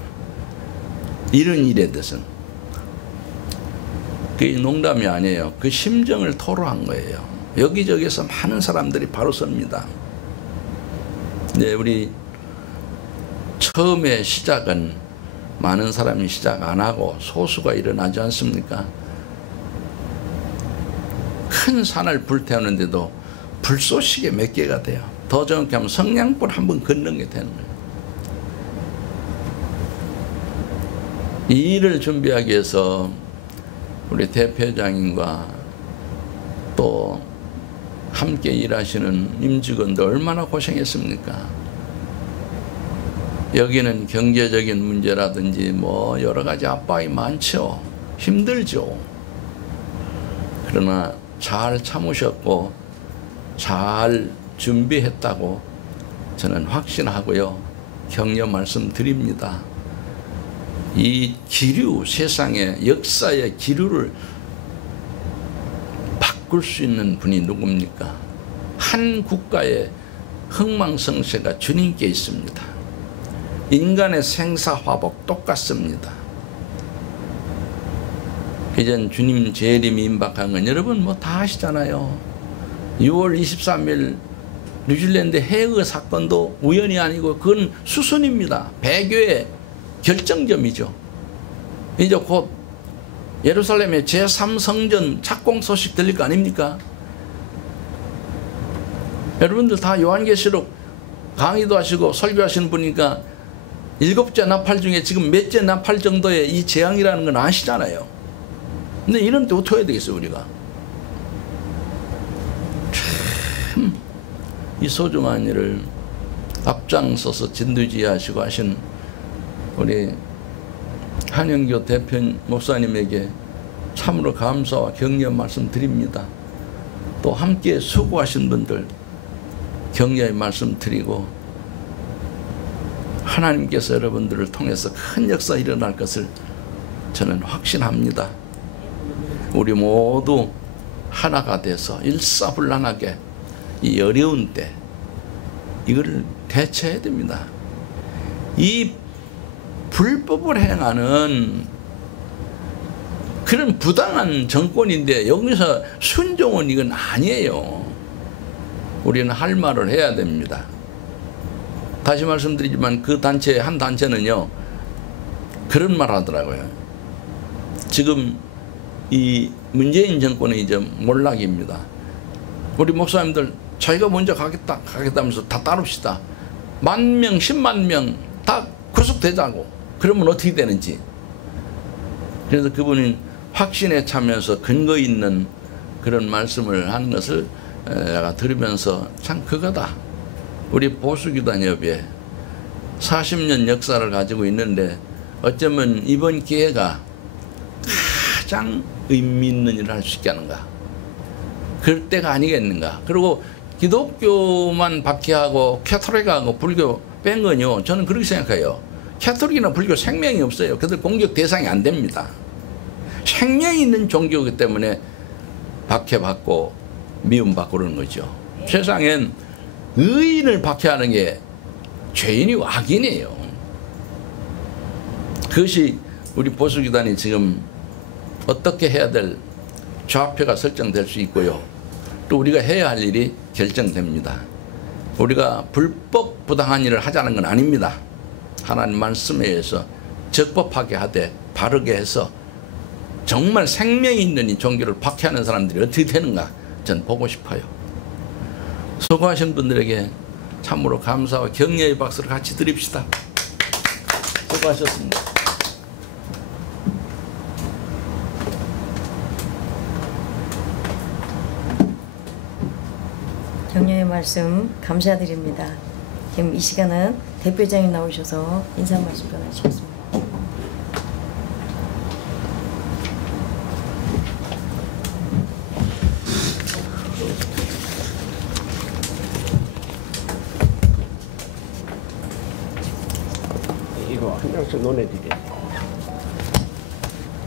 이런 일에 대해서는 그게 농담이 아니에요. 그 심정을 토로한 거예요. 여기저기서 많은 사람들이 바로 섭니다. 네, 우리 처음에 시작은 많은 사람이 시작 안 하고 소수가 일어나지 않습니까? 큰 산을 불태우는데도 불쏘시개 몇 개가 돼요. 더 정확히 하면 성냥불 한번 걷는 게 되는 거예요. 이 일을 준비하기 위해서 우리 대표장님과 또 함께 일하시는 임직원들 얼마나 고생했습니까? 여기는 경제적인 문제라든지 뭐 여러 가지 압박이 많죠. 힘들죠. 그러나 잘 참으셨고 잘 준비했다고 저는 확신하고요. 격려 말씀드립니다. 이 기류, 세상의 역사의 기류를 바꿀 수 있는 분이 누굽니까? 한 국가의 흥망성쇠가 주님께 있습니다. 인간의 생사화복 똑같습니다. 이젠 주님 재림이 임박한 건 여러분 뭐 다 아시잖아요. 6월 23일 뉴질랜드 해외 사건도 우연이 아니고 그건 수순입니다. 배교의 결정점이죠. 이제 곧 예루살렘의 제3성전 착공 소식 들릴 거 아닙니까? 여러분들 다 요한계시록 강의도 하시고 설교하시는 분이니까 7째 나팔 중에 지금 몇째 나팔 정도의 이 재앙이라는 건 아시잖아요. 근데 이런 때 어떻게 해야 되겠어요, 우리가? 참, 이 소중한 일을 앞장서서 진두지휘하시고 하신 우리 한영교 대표 목사님에게 참으로 감사와 격려 말씀드립니다. 또 함께 수고하신 분들 격려의 말씀드리고 하나님께서 여러분들을 통해서 큰 역사 일어날 것을 저는 확신합니다. 우리 모두 하나가 돼서 일사불란하게 이 어려운 때 이걸 대처해야 됩니다. 이 불법을 행하는 그런 부당한 정권인데 여기서 순종은 이건 아니에요. 우리는 할 말을 해야 됩니다. 다시 말씀드리지만 그 단체 한 단체는요 그런 말 하더라고요. 지금 이 문재인 정권의 이제 몰락입니다. 우리 목사님들 자기가 먼저 가겠다 하면서 다 따릅시다. 10,000명 10만 명 다 구속되자고. 그러면 어떻게 되는지. 그래서 그분이 확신에 차면서 근거 있는 그런 말씀을 하는 것을 내가 들으면서 참 그거다. 우리 보수교단협의회 40년 역사를 가지고 있는데 어쩌면 이번 기회가 가장 의미 있는 일을 할 수 있게 하는가. 그럴 때가 아니겠는가. 그리고 기독교만 박해하고 캐톨릭하고 불교 뺀 건요. 저는 그렇게 생각해요. 캐톨릭이나 불교 생명이 없어요. 그들 공격 대상이 안 됩니다. 생명이 있는 종교이기 때문에 박해받고 미움받고 그러는 거죠. 세상엔 의인을 박해하는 게 죄인이고 악인이에요. 그것이 우리 보수기단이 지금 어떻게 해야 될 좌표가 설정될 수 있고요. 또 우리가 해야 할 일이 결정됩니다. 우리가 불법 부당한 일을 하자는 건 아닙니다. 하나님 말씀에 의해서 적법하게 하되 바르게 해서 정말 생명이 있는 이 종교를 박해하는 사람들이 어떻게 되는가 전 보고 싶어요. 수고하신 분들에게 참으로 감사와 격려의 박수를 같이 드립시다. 수고하셨습니다. 격려의 말씀 감사드립니다. 지금 이 시간은 대표장님 나오셔서 인사 말씀 전하시겠습니다. 이거 한 장씩 너네들이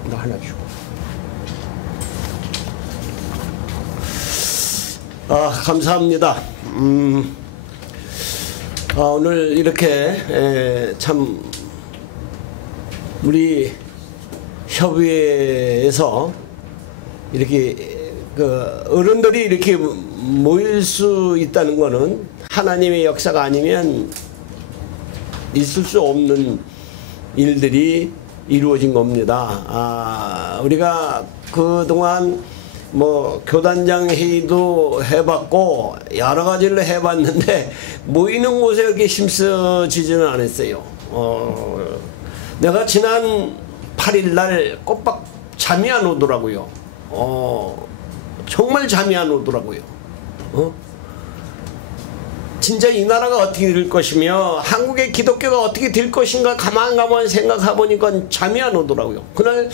너 하나 주고. 감사합니다. 오늘 이렇게 참 우리 협의회에서 이렇게 그 어른들이 이렇게 모일 수 있다는 것은 하나님의 역사가 아니면 있을 수 없는 일들이 이루어진 겁니다. 우리가 그동안 뭐 교단장 회의도 해봤고 여러 가지를 해봤는데 모이는 곳에 이렇게 힘써지지는 않았어요. 내가 지난 8일 날 꼬박 잠이 안 오더라고요. 정말 잠이 안 오더라고요. 진짜 이 나라가 어떻게 될 것이며 한국의 기독교가 어떻게 될 것인가 가만 생각해보니까 잠이 안 오더라고요. 그날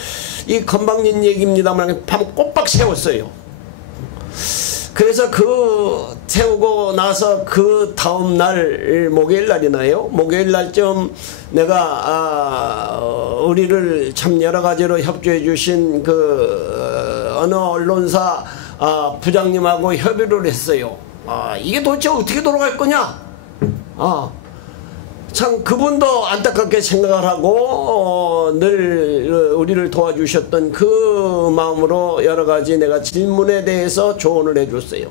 이 건방진 얘기입니다만 밤 꼬박 세웠어요. 그래서 그 세우고 나서 그 다음 날 목요일 날이나요? 목요일 날쯤 내가 우리를 참 여러 가지로 협조해 주신 그 어느 언론사 부장님하고 협의를 했어요. 이게 도대체 어떻게 돌아갈 거냐? 참 그분도 안타깝게 생각을 하고 늘 우리를 도와주셨던 그 마음으로 여러 가지 내가 질문에 대해서 조언을 해줬어요.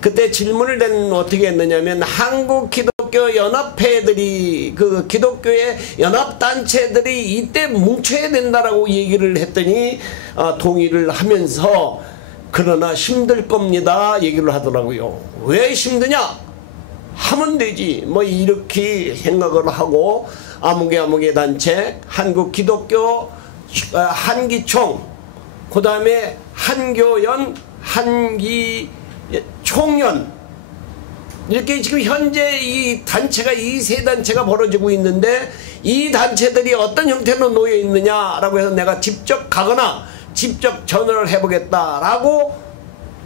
그때 질문을 어떻게 했느냐면 한국 기독교 연합회들이 그 기독교의 연합단체들이 이때 뭉쳐야 된다라고 얘기를 했더니 동의를 하면서 그러나 힘들 겁니다 얘기를 하더라고요. 왜 힘드냐? 하면 되지 뭐 이렇게 생각을 하고 아무개 단체 한국 기독교 한기총 그 다음에 한교연 한기총연 이렇게 지금 현재 이 단체가 이 세 단체가 벌어지고 있는데 이 단체들이 어떤 형태로 놓여 있느냐라고 해서 내가 직접 가거나 직접 전화를 해보겠다라고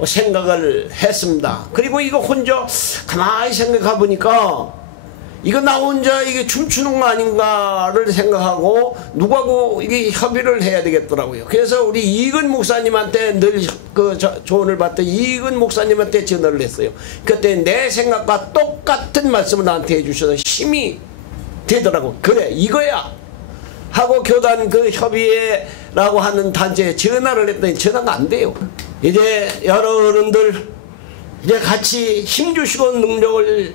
생각을 했습니다. 그리고 이거 혼자 가만히 생각해 보니까 이거 나 혼자 이게 춤추는 거 아닌가를 생각하고 누구하고 이게 협의를 해야 되겠더라고요. 그래서 우리 이근 목사님한테 늘 그 조언을 받던 이근 목사님한테 전화를 했어요. 그때 내 생각과 똑같은 말씀을 나한테 해주셔서 힘이 되더라고. 그래 이거야 하고 교단 그 협의회라고 하는 단체에 전화를 했더니 전화가 안 돼요. 이제 여러 어른들 이제 같이 힘주시고 능력을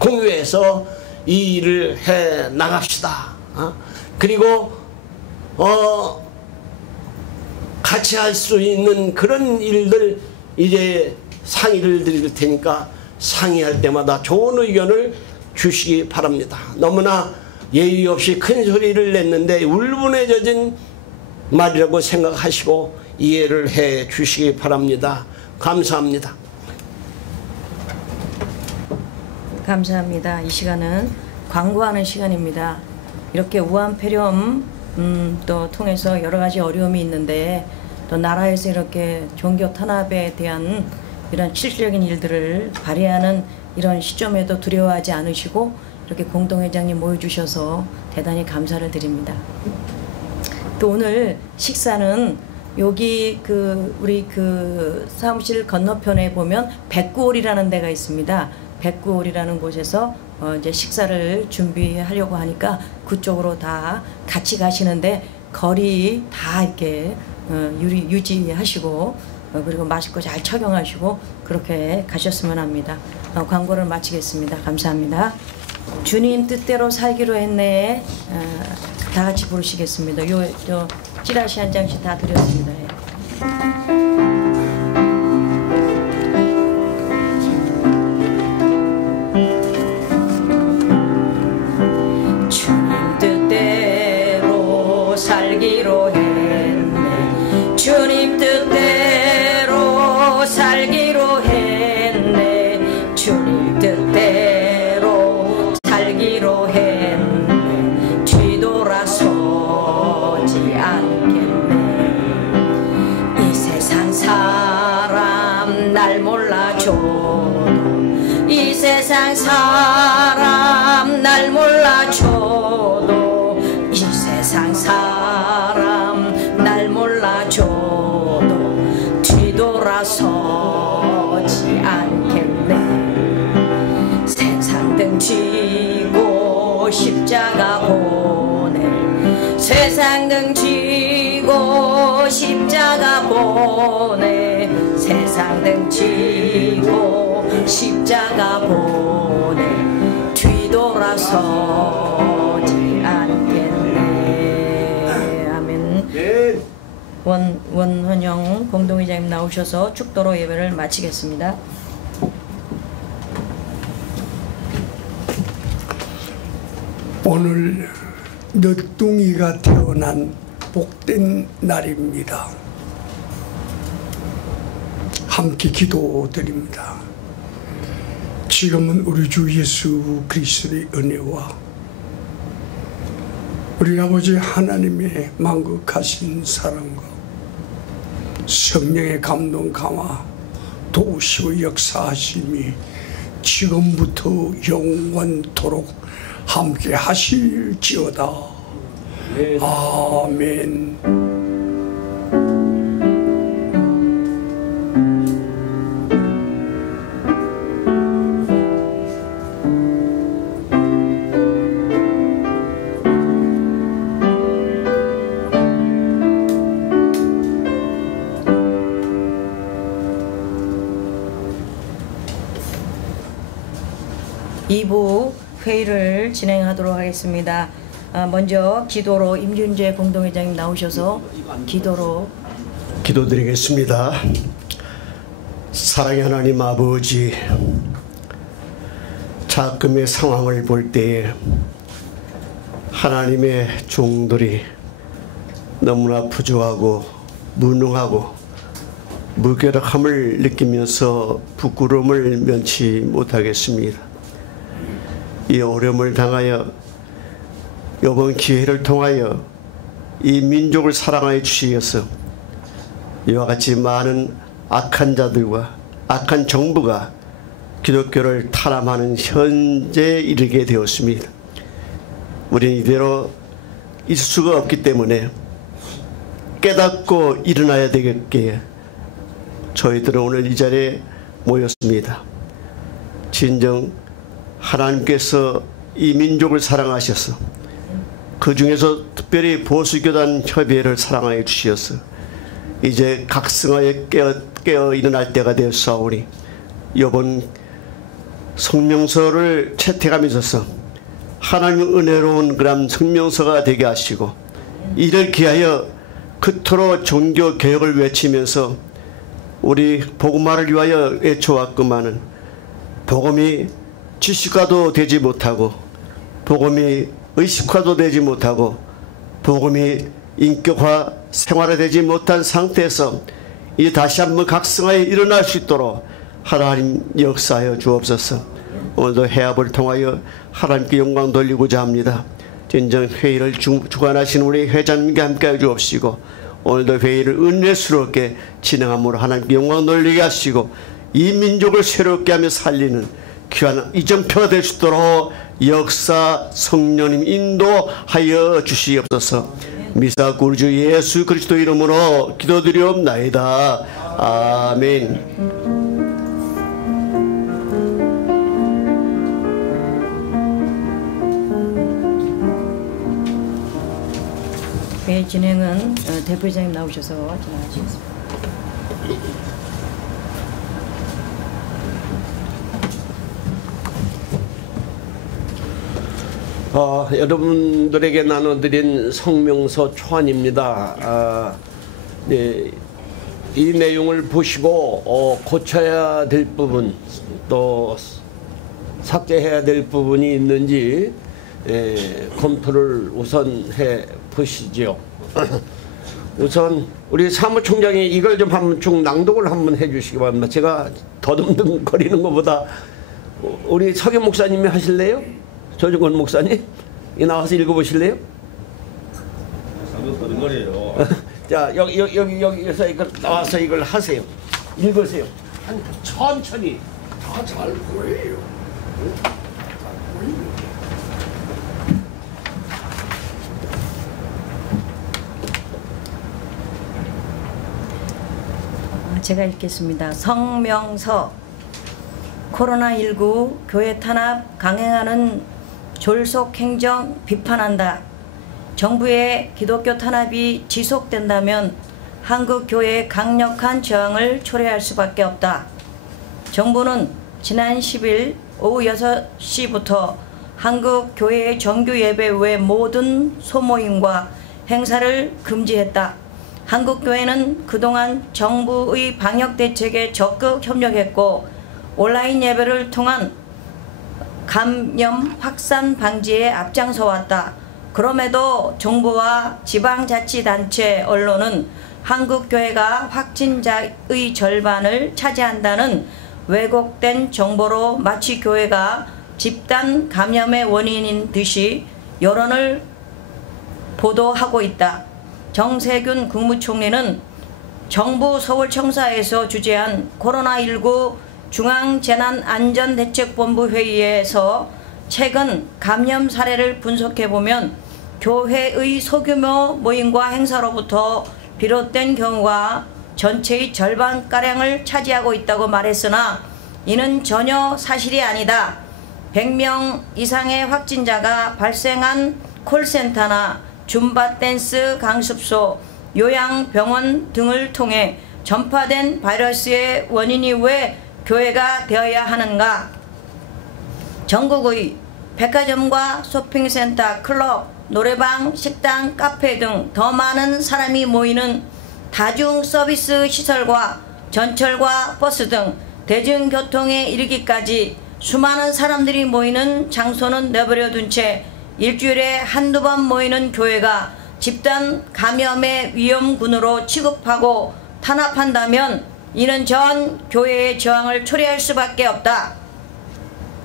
공유해서 이 일을 해 나갑시다. 그리고 같이 할 수 있는 그런 일들 이제 상의를 드릴 테니까 상의할 때마다 좋은 의견을 주시기 바랍니다. 너무나 예의 없이 큰 소리를 냈는데 울분에 젖은 말이라고 생각하시고 이해를 해 주시기 바랍니다. 감사합니다. 감사합니다. 이 시간은 광고하는 시간입니다. 이렇게 우한폐렴 또 통해서 여러 가지 어려움이 있는데 또 나라에서 이렇게 종교 탄압에 대한 이런 실질적인 일들을 발휘하는 이런 시점에도 두려워하지 않으시고 이렇게 공동회장님 모여주셔서 대단히 감사를 드립니다. 또 오늘 식사는 여기 우리 사무실 건너편에 보면 백구홀이라는 데가 있습니다. 백구홀이라는 곳에서 이제 식사를 준비하려고 하니까 그쪽으로 다 같이 가시는데 거리 다 이렇게 유지하시고 그리고 마스크 잘 착용하시고 그렇게 가셨으면 합니다. 광고를 마치겠습니다. 감사합니다. 주님 뜻대로 살기로 했네. 다 같이 부르시겠습니다. 저 찌라시 한 장씩 다 드렸습니다. 예. 주님 뜻대로 살기로 했네. 주님 뜻대로 살기로 했네. 주님 뜻대로 살기로 했네. 뒤돌아서지 않겠네. 이 세상 사람 날 몰라줘도 이 세상 사람 날 몰라줘도 이 세상 사람 날 몰라줘도 뒤돌아서지 않겠네. 세상 등 지고 십자가 보내. 세상 등 지고 십자가 보내. 세상 등 지고 십자가 보내. 뒤돌아서지 않겠네. 아멘. 원헌영 공동회장님 나오셔서 축도로 예배를 마치겠습니다. 오늘 늦둥이가 태어난 복된 날입니다. 함께 기도드립니다. 지금은 우리 주 예수 그리스도의 은혜와 우리 아버지 하나님의 만극하신 사랑과 성령의 감동 감화 도우시고 역사하심이 지금부터 영원토록 함께 하실지어다. 아멘. 회의를 진행하도록 하겠습니다. 먼저 기도로 임준재 공동회장님 나오셔서 기도드리겠습니다. 사랑의 하나님 아버지, 자금의 상황을 볼 때에 하나님의 종들이 너무나 부족하고 무능하고 무기력함을 느끼면서 부끄러움을 면치 못하겠습니다. 이 어려움을 당하여 이번 기회를 통하여 이 민족을 사랑하여 주시어서 이와 같이 많은 악한 자들과 악한 정부가 기독교를 탄압하는 현재에 이르게 되었습니다. 우리는 이대로 있을 수가 없기 때문에 깨닫고 일어나야 되겠기에 저희들은 오늘 이 자리에 모였습니다. 진정 하나님께서 이 민족을 사랑하셔서 그 중에서 특별히 보수교단 협의회를 사랑하여 주시어서 이제 각성하여 깨어 일어날 때가 되었사오니 이번 성명서를 채택하면서 하나님의 은혜로운 그런 성명서가 되게 하시고 이를 기하여 그토록 종교개혁을 외치면서 우리 복음화를 위하여 외쳐왔구만은 복음이 지식화도 되지 못하고 복음이 의식화도 되지 못하고 복음이 인격화 생활화되지 못한 상태에서 이 다시 한번 각성하여 일어날 수 있도록 하나님 역사하여 주옵소서. 오늘도 해압을 통하여 하나님께 영광 돌리고자 합니다. 진정 회의를 주관하신 우리 회장님께 함께해 주옵시고 오늘도 회의를 은혜스럽게 진행함으로 하나님께 영광 돌리게 하시고 이 민족을 새롭게 하며 살리는 귀한 이정표가 될 수 있도록 역사 성령님 인도하여 주시옵소서. 미사구 우리 주 예수 그리스도 이름으로 기도드리옵나이다. 아멘. 진행은 대표이사님 나오셔서 진행하시겠습니다. 여러분들에게 나눠드린 성명서 초안입니다. 네, 이 내용을 보시고 고쳐야 될 부분 또 삭제해야 될 부분이 있는지 검토를 우선 해 보시죠. 우선 우리 사무총장이 이걸 좀 한번 쭉 낭독을 한번 해주시기 바랍니다. 제가 더듬듬거리는 것보다 우리 서계 목사님이 하실래요? 조정권 목사님, 이 나와서 읽어보실래요? 더듬거려요. 자, 여기서 이걸 나와서 이걸 하세요. 읽으세요. 천천히. 다 잘 보여요. 다 보이네. 제가 읽겠습니다. 성명서. 코로나19 교회 탄압 강행하는 졸속 행정 비판한다. 정부의 기독교 탄압이 지속된다면 한국 교회의 강력한 저항을 초래할 수밖에 없다. 정부는 지난 10일 오후 6시부터 한국 교회의 정규 예배 외 모든 소모임과 행사를 금지했다. 한국 교회는 그동안 정부의 방역 대책에 적극 협력했고 온라인 예배를 통한 감염 확산 방지에 앞장서 왔다. 그럼에도 정부와 지방자치단체 언론은 한국교회가 확진자의 절반을 차지한다는 왜곡된 정보로 마치 교회가 집단 감염의 원인인 듯이 여론을 보도하고 있다. 정세균 국무총리는 정부 서울청사에서 주재한 코로나19 중앙재난안전대책본부 회의에서 최근 감염 사례를 분석해보면 교회의 소규모 모임과 행사로부터 비롯된 경우가 전체의 절반가량을 차지하고 있다고 말했으나 이는 전혀 사실이 아니다. 100명 이상의 확진자가 발생한 콜센터나 줌바댄스 강습소, 요양병원 등을 통해 전파된 바이러스의 원인이 왜 교회가 되어야 하는가? 전국의 백화점과 쇼핑센터, 클럽, 노래방, 식당, 카페 등 더 많은 사람이 모이는 다중 서비스 시설과 전철과 버스 등 대중교통에 이르기까지 수많은 사람들이 모이는 장소는 내버려둔 채 일주일에 한두 번 모이는 교회가 집단 감염의 위험군으로 취급하고 탄압한다면 이는 전 교회의 저항을 초래할 수밖에 없다.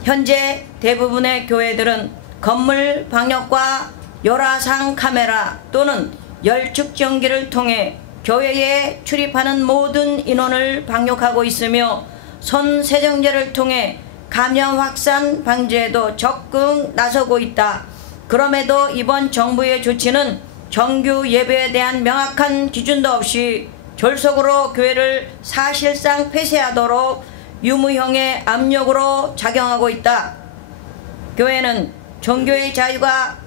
현재 대부분의 교회들은 건물 방역과 열화상 카메라 또는 열 측정기를 통해 교회에 출입하는 모든 인원을 방역하고 있으며 손 세정제를 통해 감염 확산 방지에도 적극 나서고 있다. 그럼에도 이번 정부의 조치는 정규 예배에 대한 명확한 기준도 없이 졸속으로 교회를 사실상 폐쇄하도록 유무형의 압력으로 작용하고 있다. 교회는 종교의 자유가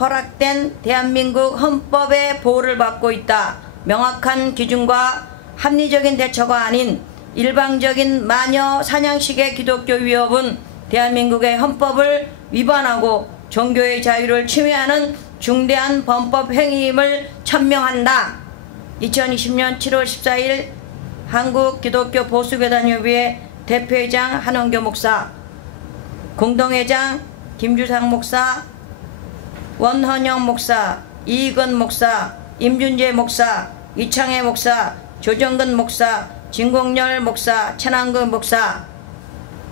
허락된 대한민국 헌법의 보호를 받고 있다. 명확한 기준과 합리적인 대처가 아닌 일방적인 마녀 사냥식의 기독교 위협은 대한민국의 헌법을 위반하고 종교의 자유를 침해하는 중대한 범법 행위임을 천명한다. 2020년 7월 14일 한국기독교보수교단협의회 대표회장 한원교 목사, 공동회장 김주상 목사, 원헌영 목사, 이익은 목사, 임준재 목사, 이창혜 목사, 조정근 목사, 진공열 목사, 천안그 목사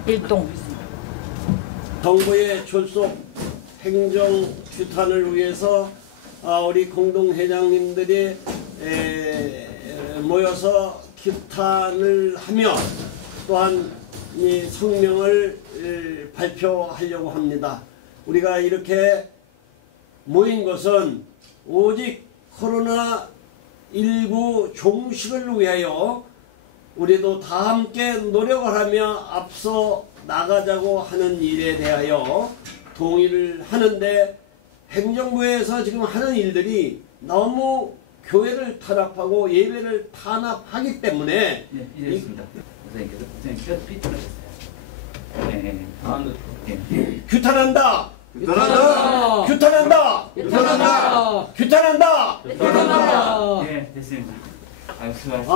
일동. 정부의 졸속 행정 규탄을 위해서 우리 공동회장님들이 모여서 규탄을 하며 또한 이 성명을 발표하려고 합니다. 우리가 이렇게 모인 것은 오직 코로나19 종식을 위하여 우리도 다 함께 노력을 하며 앞서 나가자고 하는 일에 대하여 동의를 하는데 행정부에서 지금 하는 일들이 너무 교회를 탄압하고 예배를 탄압하기 때문에 네, 이랬습니다. 선생님께서 비틀어졌어요. 네. 규탄한다. 규탄한다. 규탄한다. 규탄한다. 규탄한다. 네, 됐습니다. 아유, 수고하셨습니다.